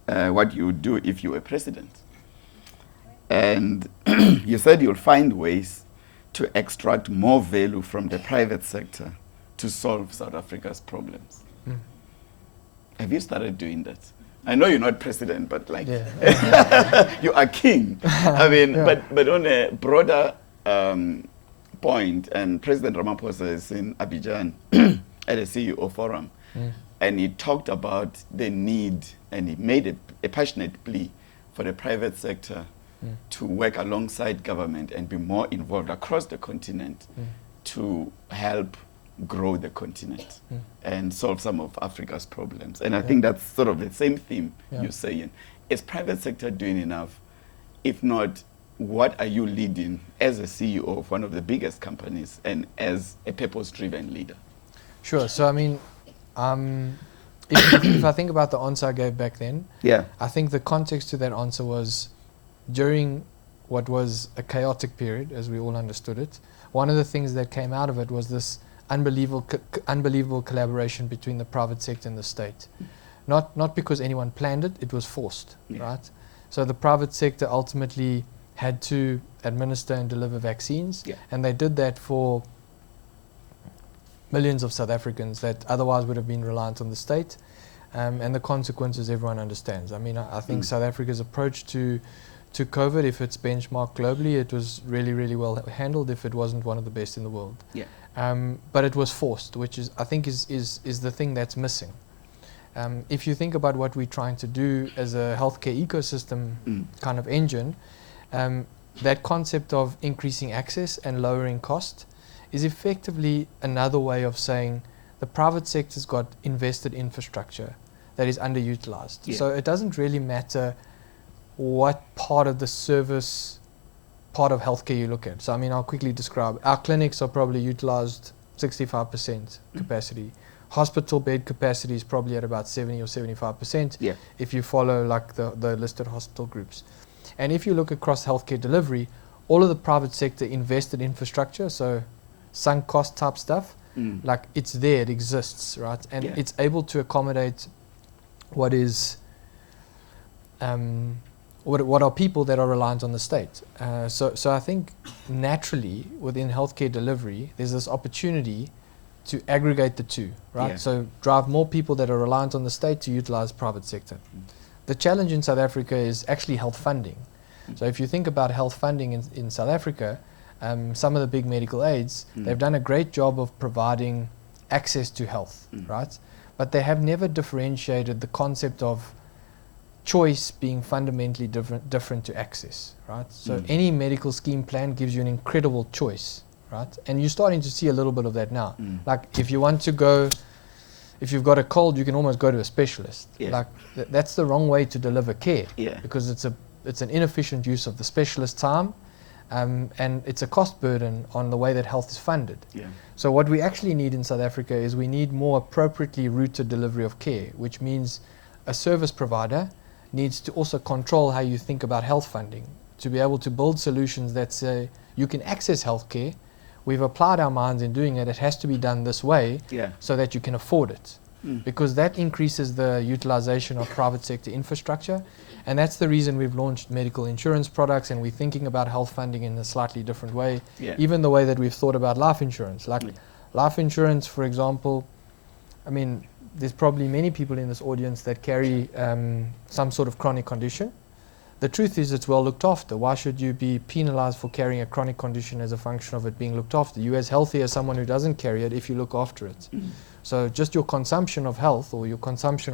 what you would do if you were president. And you said you'll find ways to extract more value from the private sector to solve South Africa's problems. Have you started doing that? I know you're not president, but like you are king. I mean, but on a broader point, and President Ramaphosa is in Abidjan at a CEO forum, and he talked about the need, and he made a passionate plea for the private sector to work alongside government and be more involved across the continent to help grow the continent and solve some of Africa's problems. And I think that's sort of the same theme you're saying. Is private sector doing enough? If not, what are you leading as a CEO of one of the biggest companies and as a purpose-driven leader? Sure. So I mean, if I think about the answer I gave back then, I think the context to that answer was during what was a chaotic period, as we all understood it. One of the things that came out of it was this unbelievable collaboration between the private sector and the state. Not because anyone planned it, it was forced, right? So the private sector ultimately had to administer and deliver vaccines, and they did that for millions of South Africans that otherwise would have been reliant on the state, and the consequences everyone understands. I mean, I think South Africa's approach to COVID, if it's benchmarked globally, it was really, really well handled, if it wasn't one of the best in the world. But it was forced, which is, I think, is the thing that's missing. If you think about what we're trying to do as a healthcare ecosystem kind of engine, that concept of increasing access and lowering cost is effectively another way of saying the private sector's got invested infrastructure that is underutilized. So it doesn't really matter what part of the service, part of healthcare you look at. So I mean, I'll quickly describe. Our clinics are probably utilized 65% capacity. Hospital bed capacity is probably at about 70 or 75% if you follow like the listed hospital groups. And if you look across healthcare delivery, all of the private sector invested infrastructure, so sunk cost type stuff, like it's there, it exists, right? And it's able to accommodate what is what are people that are reliant on the state. So I think naturally within healthcare delivery, there's this opportunity to aggregate the two, right? Yeah. So drive more people that are reliant on the state to utilize private sector. The challenge in South Africa is actually health funding. So if you think about health funding in South Africa, some of the big medical aids, they've done a great job of providing access to health, right? But they have never differentiated the concept of choice being fundamentally different to access, right? So any medical scheme plan gives you an incredible choice, right? And you're starting to see a little bit of that now. Like if you want to go, if you've got a cold, you can almost go to a specialist. Like that's the wrong way to deliver care, because it's an inefficient use of the specialist time, and it's a cost burden on the way that health is funded. So what we actually need in South Africa is we need more appropriately routed delivery of care, which means a service provider needs to also control how you think about health funding, to be able to build solutions that say you can access healthcare. We've applied our minds in doing it. It has to be done this way so that you can afford it, because that increases the utilization of private sector infrastructure. And that's the reason we've launched medical insurance products, and we're thinking about health funding in a slightly different way. Even the way that we've thought about life insurance. Like life insurance, for example, I mean, there's probably many people in this audience that carry some sort of chronic condition. The truth is it's well looked after. Why should you be penalized for carrying a chronic condition as a function of it being looked after? You're as healthy as someone who doesn't carry it if you look after it. So just your consumption of health, or your consumption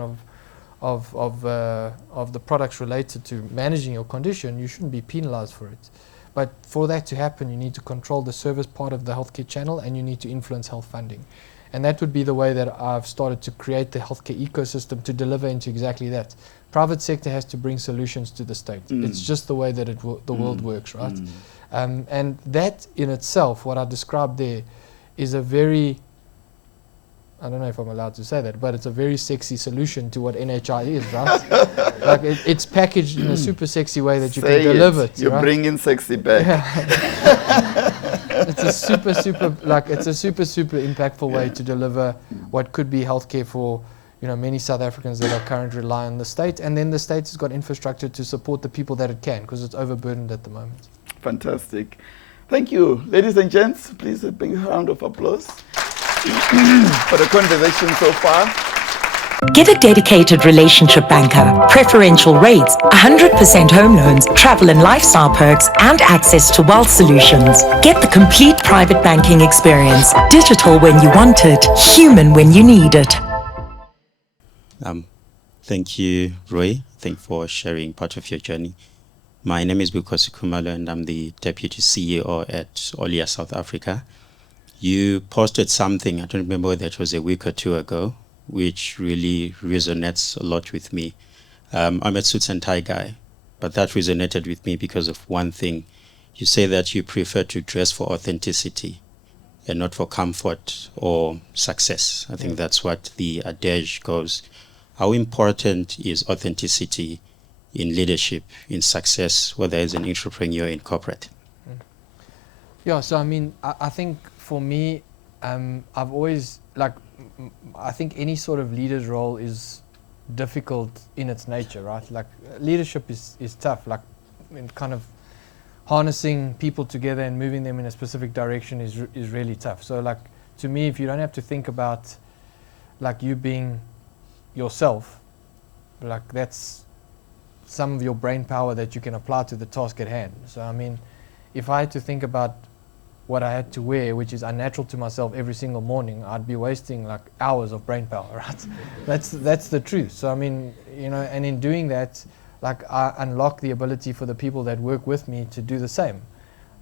of the products related to managing your condition, you shouldn't be penalized for it. But for that to happen, you need to control the service part of the healthcare channel, and you need to influence health funding. And that would be the way that I've started to create the healthcare ecosystem to deliver into exactly that. Private sector has to bring solutions to the state. It's just the way that the world works, right? And that in itself, what I described there, is a very, I don't know if I'm allowed to say that, but it's a very sexy solution to what NHI is, right? Like it's packaged in a super sexy way that you can deliver it. You're bringing sexy back. It's a super impactful way to deliver what could be healthcare for many South Africans that are currently relying on the state, and then the state has got infrastructure to support the people that it can, because it's overburdened at the moment. Fantastic. Thank you. Ladies and gents, please a big round of applause for the conversation so far. Get a dedicated relationship banker, preferential rates, 100% home loans, travel and lifestyle perks, and access to wealth solutions. Get the complete private banking experience. Digital when you want it, human when you need it. Thank you, Rui. Thank you for sharing part of your journey. My name is Bukosi Kumalo, and I'm the Deputy CEO at Olia South Africa. You posted something, I don't remember whether it was a week or two ago, which really resonates a lot with me. I'm a suits and tie guy, but that resonated with me because of one thing. You say that you prefer to dress for authenticity and not for comfort or success. I think that's what the adage goes. How important is authenticity in leadership, in success, whether as an entrepreneur in corporate? Yeah, so I mean, I think for me, I've always, I think any sort of leader's role is difficult in its nature, right? Like leadership is tough, kind of harnessing people together and moving them in a specific direction is really tough. So to me, if you don't have to think about you being yourself, that's some of your brain power that you can apply to the task at hand. So I mean, if I had to think about what I had to wear, which is unnatural to myself every single morning, I'd be wasting hours of brain power, right? That's the truth. So I mean, and in doing that, I unlock the ability for the people that work with me to do the same.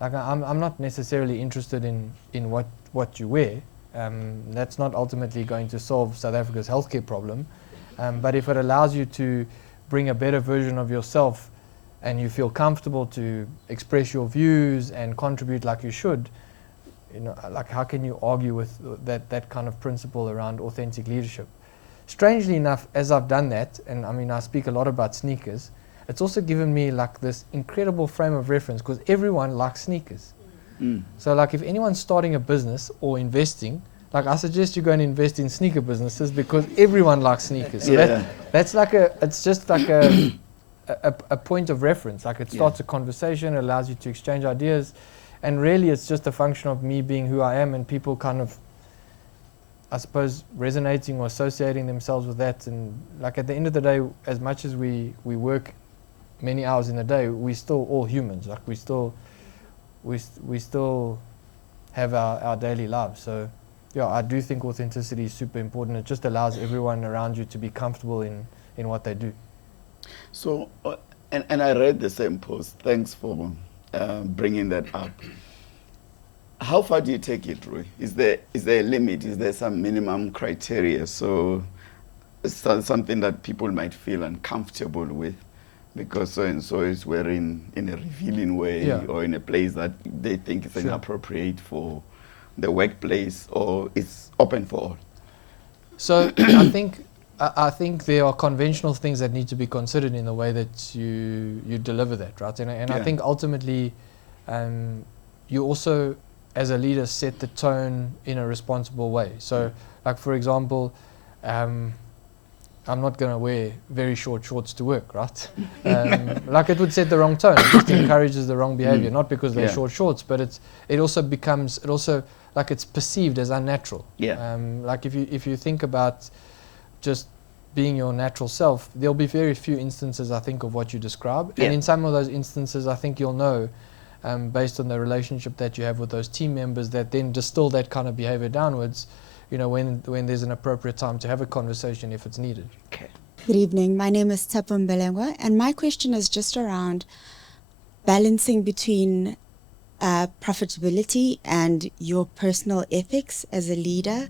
I'm not necessarily interested in what you wear. That's not ultimately going to solve South Africa's healthcare problem. But if it allows you to bring a better version of yourself, and you feel comfortable to express your views and contribute like you should, like how can you argue with that kind of principle around authentic leadership? Strangely enough, as I've done that, and I mean I speak a lot about sneakers, it's also given me like this incredible frame of reference because everyone likes sneakers. So like if anyone's starting a business or investing, like I suggest you go and invest in sneaker businesses because everyone likes sneakers. So that's like it's just like a point of reference. Like it starts a conversation, allows you to exchange ideas, and really it's just a function of me being who I am and people kind of, I suppose, resonating or associating themselves with that. And like at the end of the day, as much as we work many hours in a day, we're still all humans. Like we still have our daily lives. So yeah, I do think authenticity is super important. It just allows everyone around you to be comfortable in what they do. So, and I read the same post. Thanks for bringing that up. How far do you take it, Rui? Is there a limit? Is there some minimum criteria? So it's something that people might feel uncomfortable with because so-and-so is wearing in a revealing way or in a place that they think is inappropriate for the workplace, or it's open for all? So I think there are conventional things that need to be considered in the way that you deliver that, right? And I think ultimately you also, as a leader, set the tone in a responsible way. So like for example, I'm not going to wear very short shorts to work, right? Like it would set the wrong tone. It just encourages the wrong behavior, not because they're short shorts, but it also like it's perceived as unnatural. Like if you think about just being your natural self, there'll be very few instances, I think, of what you describe. And in some of those instances, I think you'll know, based on the relationship that you have with those team members, that then distill that kind of behavior downwards, when there's an appropriate time to have a conversation if it's needed. Okay. Good evening. My name is Tsepo Mbelengwa, and my question is just around balancing between profitability and your personal ethics as a leader.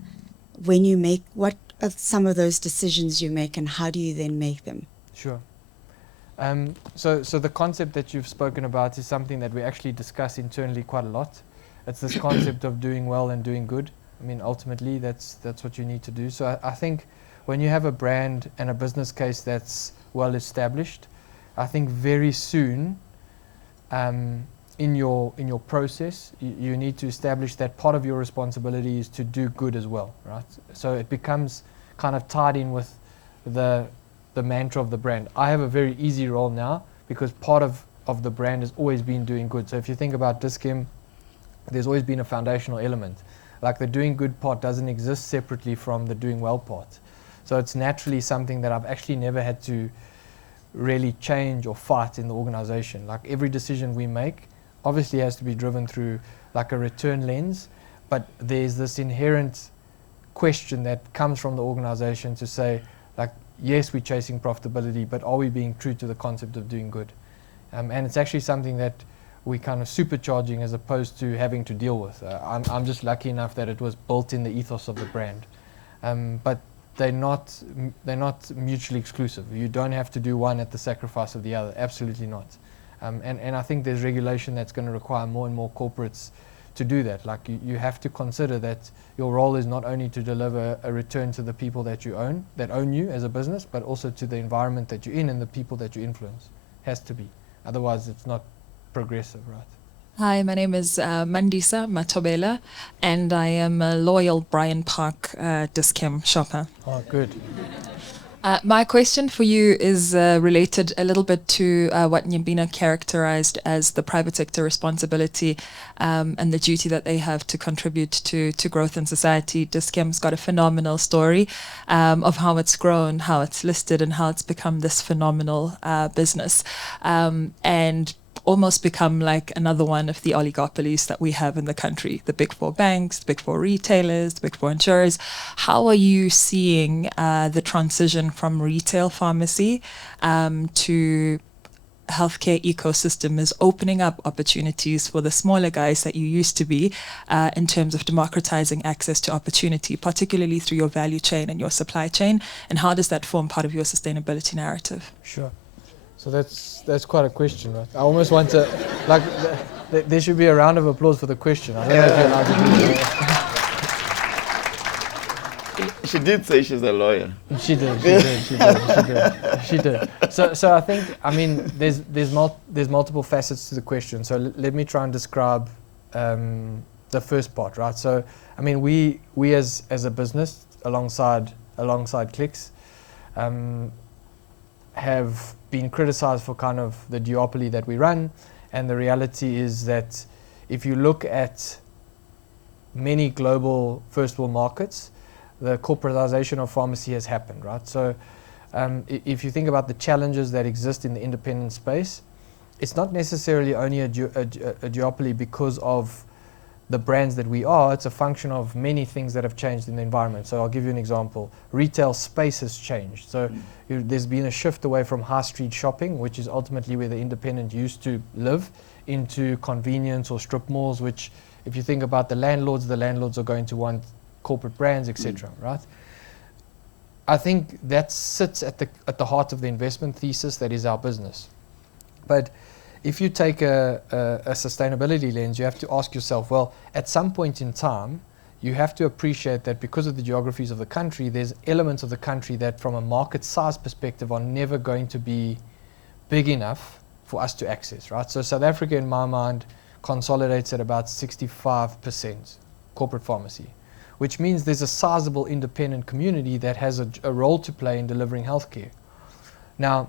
When you make, what are some of those decisions you make, and how do you then make them? Sure. So the concept that you've spoken about is something that we actually discuss internally quite a lot. It's this concept of doing well and doing good. I mean, ultimately, that's what you need to do. So I think when you have a brand and a business case that's well established, I think very soon in your process, you need to establish that part of your responsibility is to do good as well, right? So it becomes kind of tied in with the mantra of the brand. I have a very easy role now because part of the brand has always been doing good. So if you think about Dis-Chem, there's always been a foundational element. Like the doing good part doesn't exist separately from the doing well part. So it's naturally something that I've actually never had to really change or fight in the organization. Like every decision we make obviously has to be driven through like a return lens, but there's this inherent question that comes from the organization to say, like, yes, we're chasing profitability, but are we being true to the concept of doing good? And it's actually something that we kind of supercharging as opposed to having to deal with. I'm just lucky enough that it was built in the ethos of the brand. But they're not mutually exclusive. You don't have to do one at the sacrifice of the other. Absolutely not. And I think there's regulation that's going to require more and more corporates to do that. Like you have to consider that your role is not only to deliver a return to the people that you own, that own you as a business, but also to the environment that you're in and the people that you influence. Has to be. Otherwise, it's not progressive, right? Hi, my name is Mandisa Matobela, and I am a loyal Brian Park Dis-Chem shopper. Oh, good. My question for you is related a little bit to what Nyimpini characterized as the private sector responsibility and the duty that they have to contribute to growth in society. Dis-Chem's got a phenomenal story of how it's grown, how it's listed, and how it's become this phenomenal business. And almost become like another one of the oligopolies that we have in the country, the big four banks, the big four retailers, the big four insurers. How are you seeing the transition from retail pharmacy to healthcare ecosystem is opening up opportunities for the smaller guys that you used to be in terms of democratizing access to opportunity, particularly through your value chain and your supply chain? And how does that form part of your sustainability narrative? Sure. So that's quite a question, right? I almost want to, like, There should be a round of applause for the question. I don't know if you're allowed to do that. She did say she's a lawyer. She did. So I think, I mean, there's multiple facets to the question. So let me try and describe the first part, right? So, I mean, we as a business, alongside Clicks, have been criticized for kind of the duopoly that we run, and the reality is that if you look at many global first world markets, the corporatization of pharmacy has happened, right? So if you think about the challenges that exist in the independent space, it's not necessarily only a duopoly because of the brands that we are. It's a function of many things that have changed in the environment. So I'll give you an example. Retail space has changed. So there's been a shift away from high street shopping, which is ultimately where the independent used to live, into convenience or strip malls, which if you think about the landlords are going to want corporate brands, etc. Right? I think that sits at the heart of the investment thesis that is our business. But if you take a sustainability lens, you have to ask yourself, well, at some point in time, you have to appreciate that because of the geographies of the country, there's elements of the country that from a market size perspective are never going to be big enough for us to access, right? So South Africa, in my mind, consolidates at about 65% corporate pharmacy, which means there's a sizable independent community that has a role to play in delivering healthcare. Now,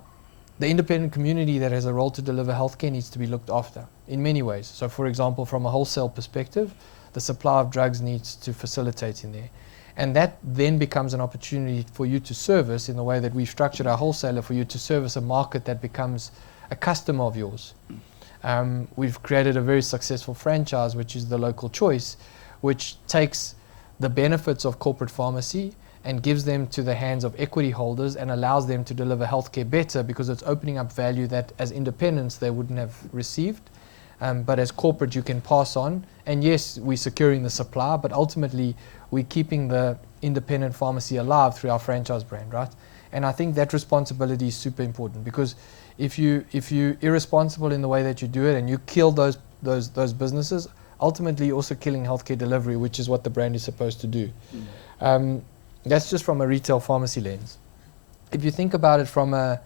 the independent community that has a role to deliver healthcare needs to be looked after in many ways. So, for example, from a wholesale perspective, the supply of drugs needs to facilitate in there. And that then becomes an opportunity for you to service, in the way that we've structured our wholesaler, for you to service a market that becomes a customer of yours. We've created a very successful franchise, which is the Local Choice, which takes the benefits of corporate pharmacy and gives them to the hands of equity holders and allows them to deliver healthcare better, because it's opening up value that as independents they wouldn't have received. But as corporate you can pass on. And yes, we're securing the supply, but ultimately we're keeping the independent pharmacy alive through our franchise brand, right? And I think that responsibility is super important, because if you're irresponsible in the way that you do it and you kill those businesses, ultimately you're also killing healthcare delivery, which is what the brand is supposed to do. That's just from a retail pharmacy lens. If you think about it from a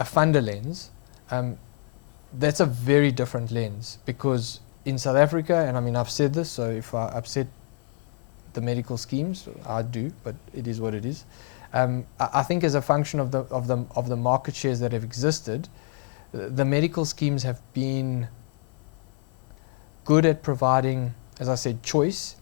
funder lens, that's a very different lens, because in South Africa, and I mean I've said this, so if I upset the medical schemes, I do, but it is what it is. I think as a function of the market shares that have existed, the medical schemes have been good at providing, as I said, choice,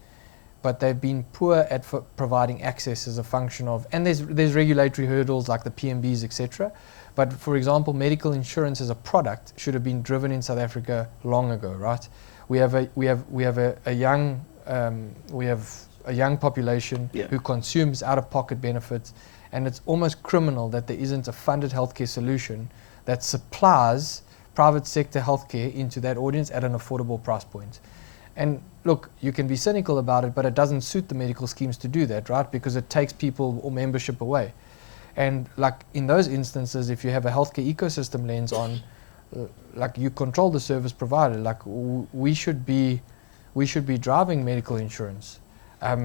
but they've been poor at providing access as a function of, and there's regulatory hurdles like the PMBs, etc. But for example, medical insurance as a product should have been driven in South Africa long ago, right? We have a young population who consumes out-of-pocket benefits, and it's almost criminal that there isn't a funded healthcare solution that supplies private sector healthcare into that audience at an affordable price point. And look, you can be cynical about it, but it doesn't suit the medical schemes to do that, right? Because it takes people or membership away. And like in those instances, if you have a healthcare ecosystem lens on, like you control the service provider, like we should be driving medical insurance. I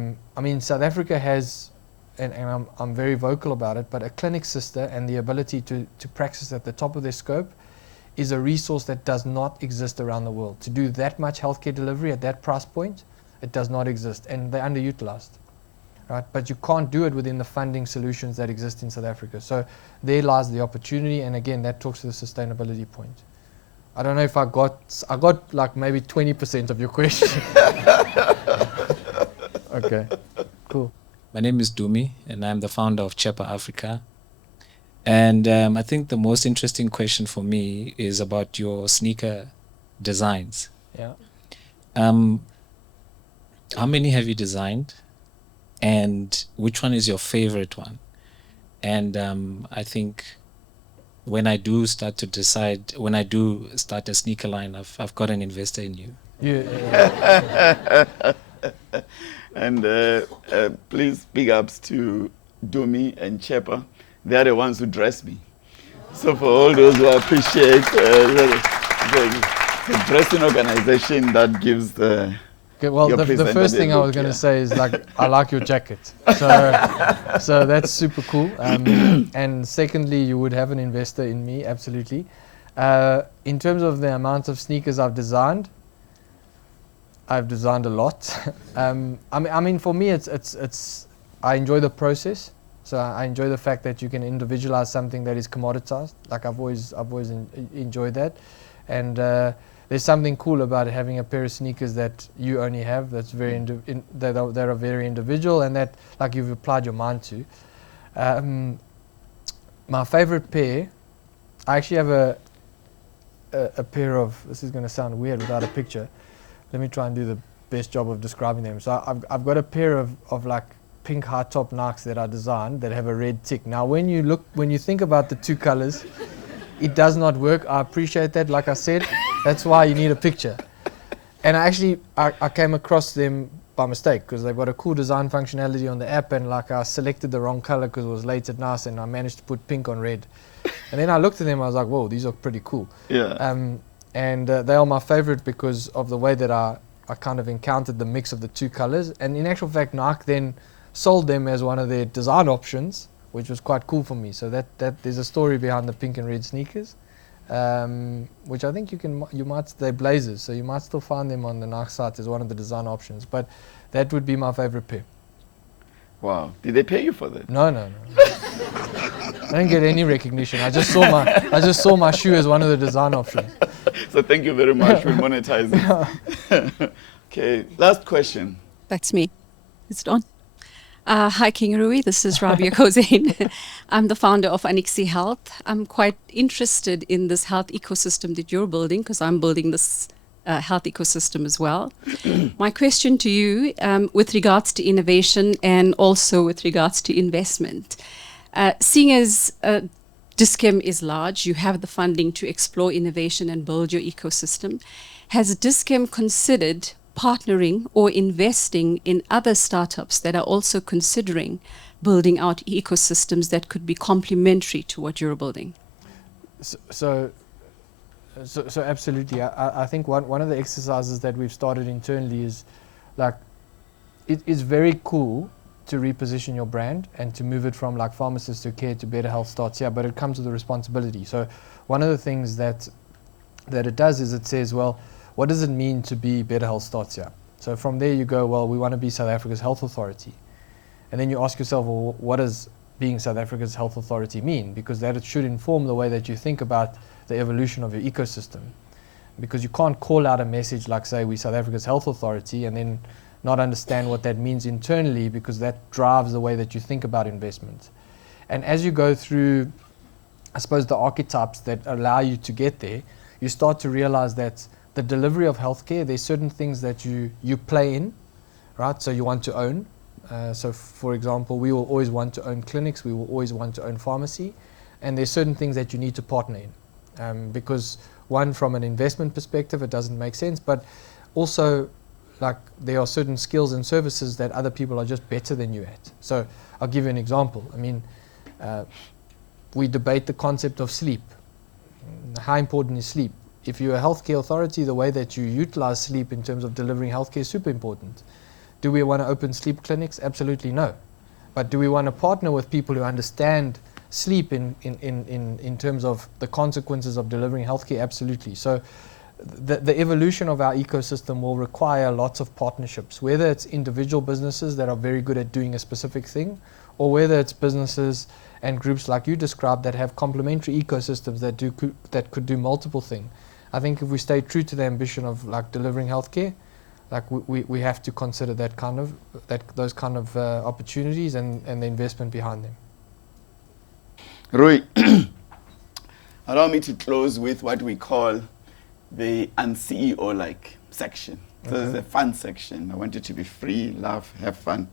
mean, South Africa has, and I'm very vocal about it, but a clinic sister and the ability to practice at the top of their scope is a resource that does not exist around the world. To do that much healthcare delivery at that price point, it does not exist, and they're underutilized, right? But you can't do it within the funding solutions that exist in South Africa. So there lies the opportunity, and again, that talks to the sustainability point. I don't know if I got like maybe 20% of your question. Okay, cool. My name is Dumi, and I'm the founder of Chepa Africa. And I think the most interesting question for me is about your sneaker designs. Yeah. How many have you designed, and which one is your favorite one? And I think when I do start a sneaker line, I've got an investor in you. Yeah. And please big ups to Dumi and Chepa. They are the ones who dress me. So for all those who appreciate, a dressing organization that gives the... Okay, well, Your the presenter first thing I look, was going to yeah. say is like, I like your jacket. So that's super cool. And secondly, you would have an investor in me, absolutely. In terms of the amount of sneakers I've designed a lot. I mean, for me, it's I enjoy the process. So I enjoy the fact that you can individualize something that is commoditized. Like I've always enjoyed that. And there's something cool about having a pair of sneakers that you only have, that's very that are very individual, and that like you've applied your mind to. My favorite pair, I actually have a pair of, this is going to sound weird without a picture. Let me try and do the best job of describing them. So I've got a pair of like pink high top Nikes that I designed that have a red tick. Now when you think about the two colors, it does not work. I appreciate that. Like I said, that's why you need a picture. And I came across them by mistake because they've got a cool design functionality on the app, and like I selected the wrong color because it was late at night, and I managed to put pink on red. And then I looked at them, I was like, whoa, these are pretty cool. Yeah. And they are my favorite because of the way that I kind of encountered the mix of the two colors. And in actual fact, Nike then sold them as one of their design options, which was quite cool for me. So that there's a story behind the pink and red sneakers, which I think they're blazers, so you might still find them on the Nike site as one of the design options. But that would be my favorite pair. Wow. Did they pay you for that? No. I didn't get any recognition. I just saw my shoe as one of the design options. So thank you very much for monetizing. Okay, last question. That's me. Is it on? Hi, King Rui. This is Rabia Kozain. I'm the founder of Anixi Health. I'm quite interested in this health ecosystem that you're building because I'm building this health ecosystem as well. My question to you with regards to innovation and also with regards to investment. Seeing as Dis-Chem is large, you have the funding to explore innovation and build your ecosystem. Has Dis-Chem considered partnering or investing in other startups that are also considering building out ecosystems that could be complementary to what you're building? So absolutely. I think one of the exercises that we've started internally is like, it is very cool to reposition your brand and to move it from like pharmacists who care to better health starts here, but it comes with a responsibility. So one of the things that it does is it says, well, what does it mean to be Better Health Starts Here? So from there you go, well, we want to be South Africa's health authority. And then you ask yourself, well, what does being South Africa's health authority mean? Because that it should inform the way that you think about the evolution of your ecosystem. Because you can't call out a message like, say, we South Africa's health authority and then not understand what that means internally, because that drives the way that you think about investment. And as you go through, I suppose, the archetypes that allow you to get there, you start to realize that the delivery of healthcare, there's certain things that you play in, right? So you want to own. So for example, we will always want to own clinics, we will always want to own pharmacy, and there's certain things that you need to partner in. Because one, from an investment perspective, it doesn't make sense, but also like there are certain skills and services that other people are just better than you at. So I'll give you an example. I mean, we debate the concept of sleep. How important is sleep? If you're a healthcare authority, the way that you utilize sleep in terms of delivering healthcare is super important. Do we want to open sleep clinics? Absolutely no. But do we want to partner with people who understand sleep in terms of the consequences of delivering healthcare? Absolutely. So the evolution of our ecosystem will require lots of partnerships, whether it's individual businesses that are very good at doing a specific thing, or whether it's businesses and groups like you described that have complementary ecosystems that could do multiple things. I think if we stay true to the ambition of like delivering healthcare, like we have to consider those kind of opportunities and the investment behind them. Rui, allow me to close with what we call the un-CEO-like section. So this is a fun section. I want you to be free, laugh, have fun.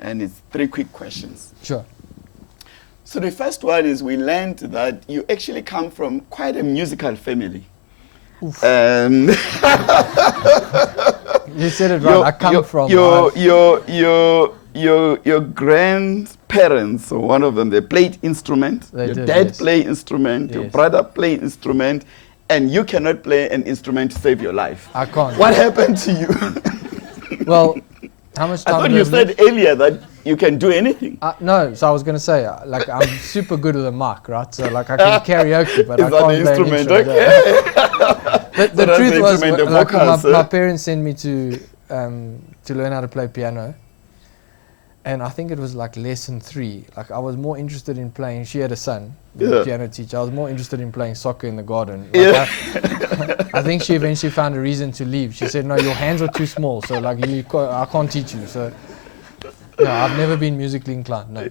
And it's 3 quick questions. Sure. So the first one is, we learned that you actually come from quite a musical family. You said it right. I come from. Your grandparents, or one of them, they played instrument. Your dad played instrument. Yes. Your brother played instrument, and you cannot play an instrument to save your life. I can't. What happened to you? Well, how much I time thought do you have said left? earlier that you can do anything. No, so I was going to say, like, I'm super good with a mic, right? So, like, I can karaoke, but Is I that can't an play an instrument? instrument. Okay. But So the that's truth the was, instrument, the like, vocals, my eh? parents sent me to learn how to play piano. And I think it was like lesson 3. Like, I was more interested in playing. She had a son, the piano teacher. I was more interested in playing soccer in the garden. Like, I think she eventually found a reason to leave. She said, "No, your hands are too small, so like I can't teach you." So, yeah, I've never been musically inclined. No.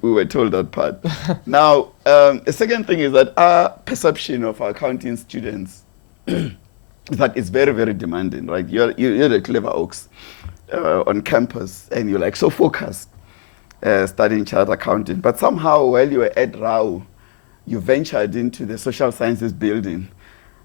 We were told that part. Now, the second thing is that our perception of our accounting students is that it's very, very demanding, right? You're the clever oaks on campus, and you're like so focused studying chartered accounting. But somehow, while you were at Rau, you ventured into the social sciences building,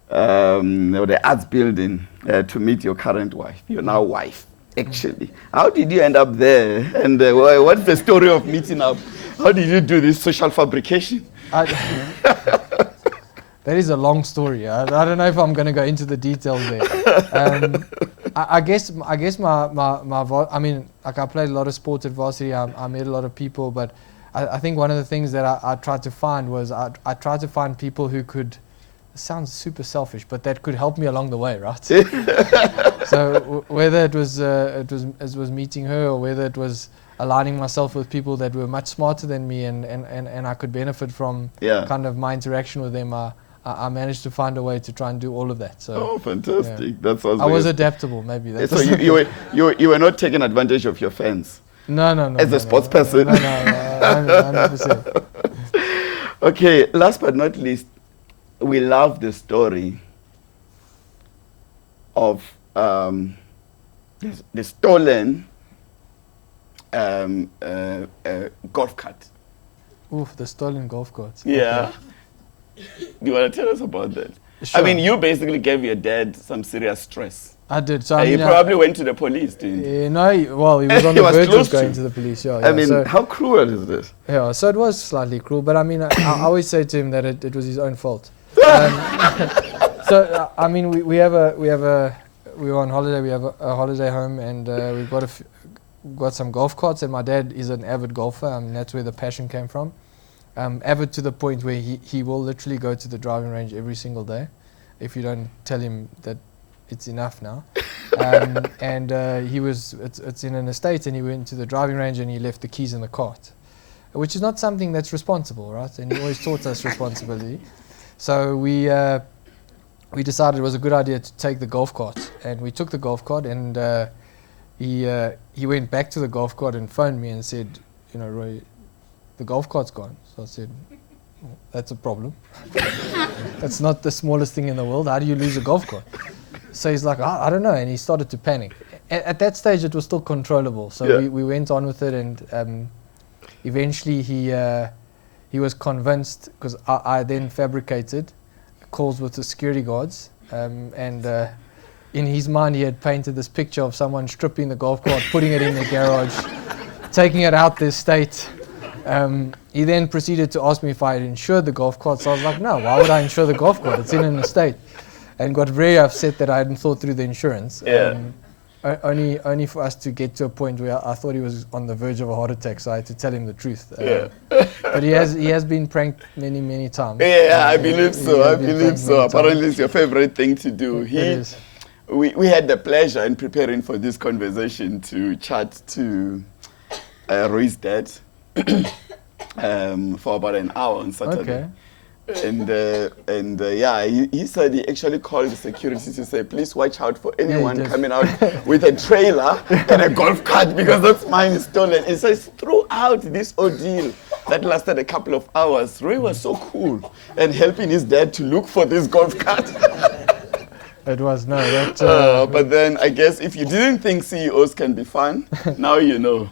or the arts building, to meet your current wife, your now wife, actually. How did you end up there? And what's the story of meeting up? How did you do this social fabrication? That is a long story. I don't know if I'm going to go into the details there. I guess I mean, like, I played a lot of sports at varsity. I met a lot of people, but I think one of the things that I tried to find was I tried to find people who could, it sounds super selfish, but that could help me along the way, right? So whether it was meeting her, or whether it was aligning myself with people that were much smarter than me, and I could benefit from kind of my interaction with them, I managed to find a way to try and do all of that. So, fantastic! Yeah. That sounds. I was adaptable, maybe. So you were not taking advantage of your fans. No. As a sports person. No, 100%. Okay, last but not least, we love the story of the stolen golf cart. Oof, the stolen golf carts. Yeah. Okay. Do you want to tell us about that? Sure. I mean, you basically gave your dad some serious stress. I did. So He probably went to the police, didn't he? No, he was on He the was verge close of going to. to the police. Yeah, I mean, so, how cruel is this? yeah, so it was slightly cruel, but I mean, I always say to him that it was his own fault. So I mean, we were on holiday. We have a holiday home, and we've got some golf carts. And my dad is an avid golfer. I mean, that's where the passion came from. Avid to the point where he will literally go to the driving range every single day, if you don't tell him that it's enough now. And it's in an estate, and he went to the driving range and he left the keys in the cart, which is not something that's responsible, right? And he always taught us responsibility. So we decided it was a good idea to take the golf cart, and we took the golf cart, and he went back to the golf cart and phoned me and said, "Roy, the golf cart's gone." So I said, "Well, that's a problem. That's not the smallest thing in the world. How do you lose a golf cart?" So he's like, I don't know. And he started to panic. At that stage, it was still controllable. So we went on with it, and eventually he was convinced, because I then fabricated calls with the security guards. And in his mind, he had painted this picture of someone stripping the golf cart, putting it in the garage, taking it out the estate. He then proceeded to ask me if I had insured the golf cart. So I was like, no, why would I insure the golf cart? It's in an estate. And got very upset that I hadn't thought through the insurance. Only for us to get to a point where I thought he was on the verge of a heart attack, so I had to tell him the truth. But he has been pranked many times. Yeah, I believe so. I believe so. Apparently, it's your favorite thing to do. We had the pleasure in preparing for this conversation to chat to Rui's dad for about an hour on Saturday. Okay. And he said he actually called the security to say, please watch out for anyone coming out with a trailer and a golf cart, because that's mine is stolen. It says throughout this ordeal that lasted a couple of hours, Rui was so cool and helping his dad to look for this golf cart. It was, no. But then I guess if you didn't think CEOs can be fun, now you know.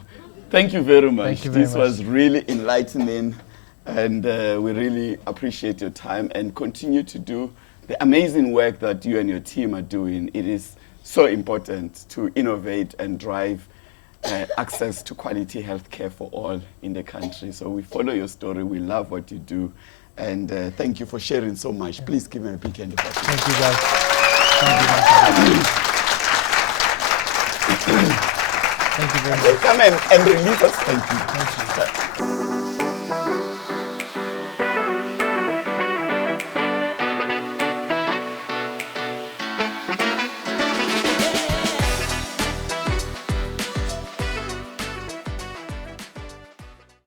Thank you very much. Thank you very much. much. Was really enlightening. And we really appreciate your time, and continue to do the amazing work that you and your team are doing. It is so important to innovate and drive access to quality healthcare for all in the country. So we follow your story. We love what you do. And thank you for sharing so much. Please give me a big hand of applause. Thank you, guys. Thank you very much. Come and relieve us. Thank you. Thank you.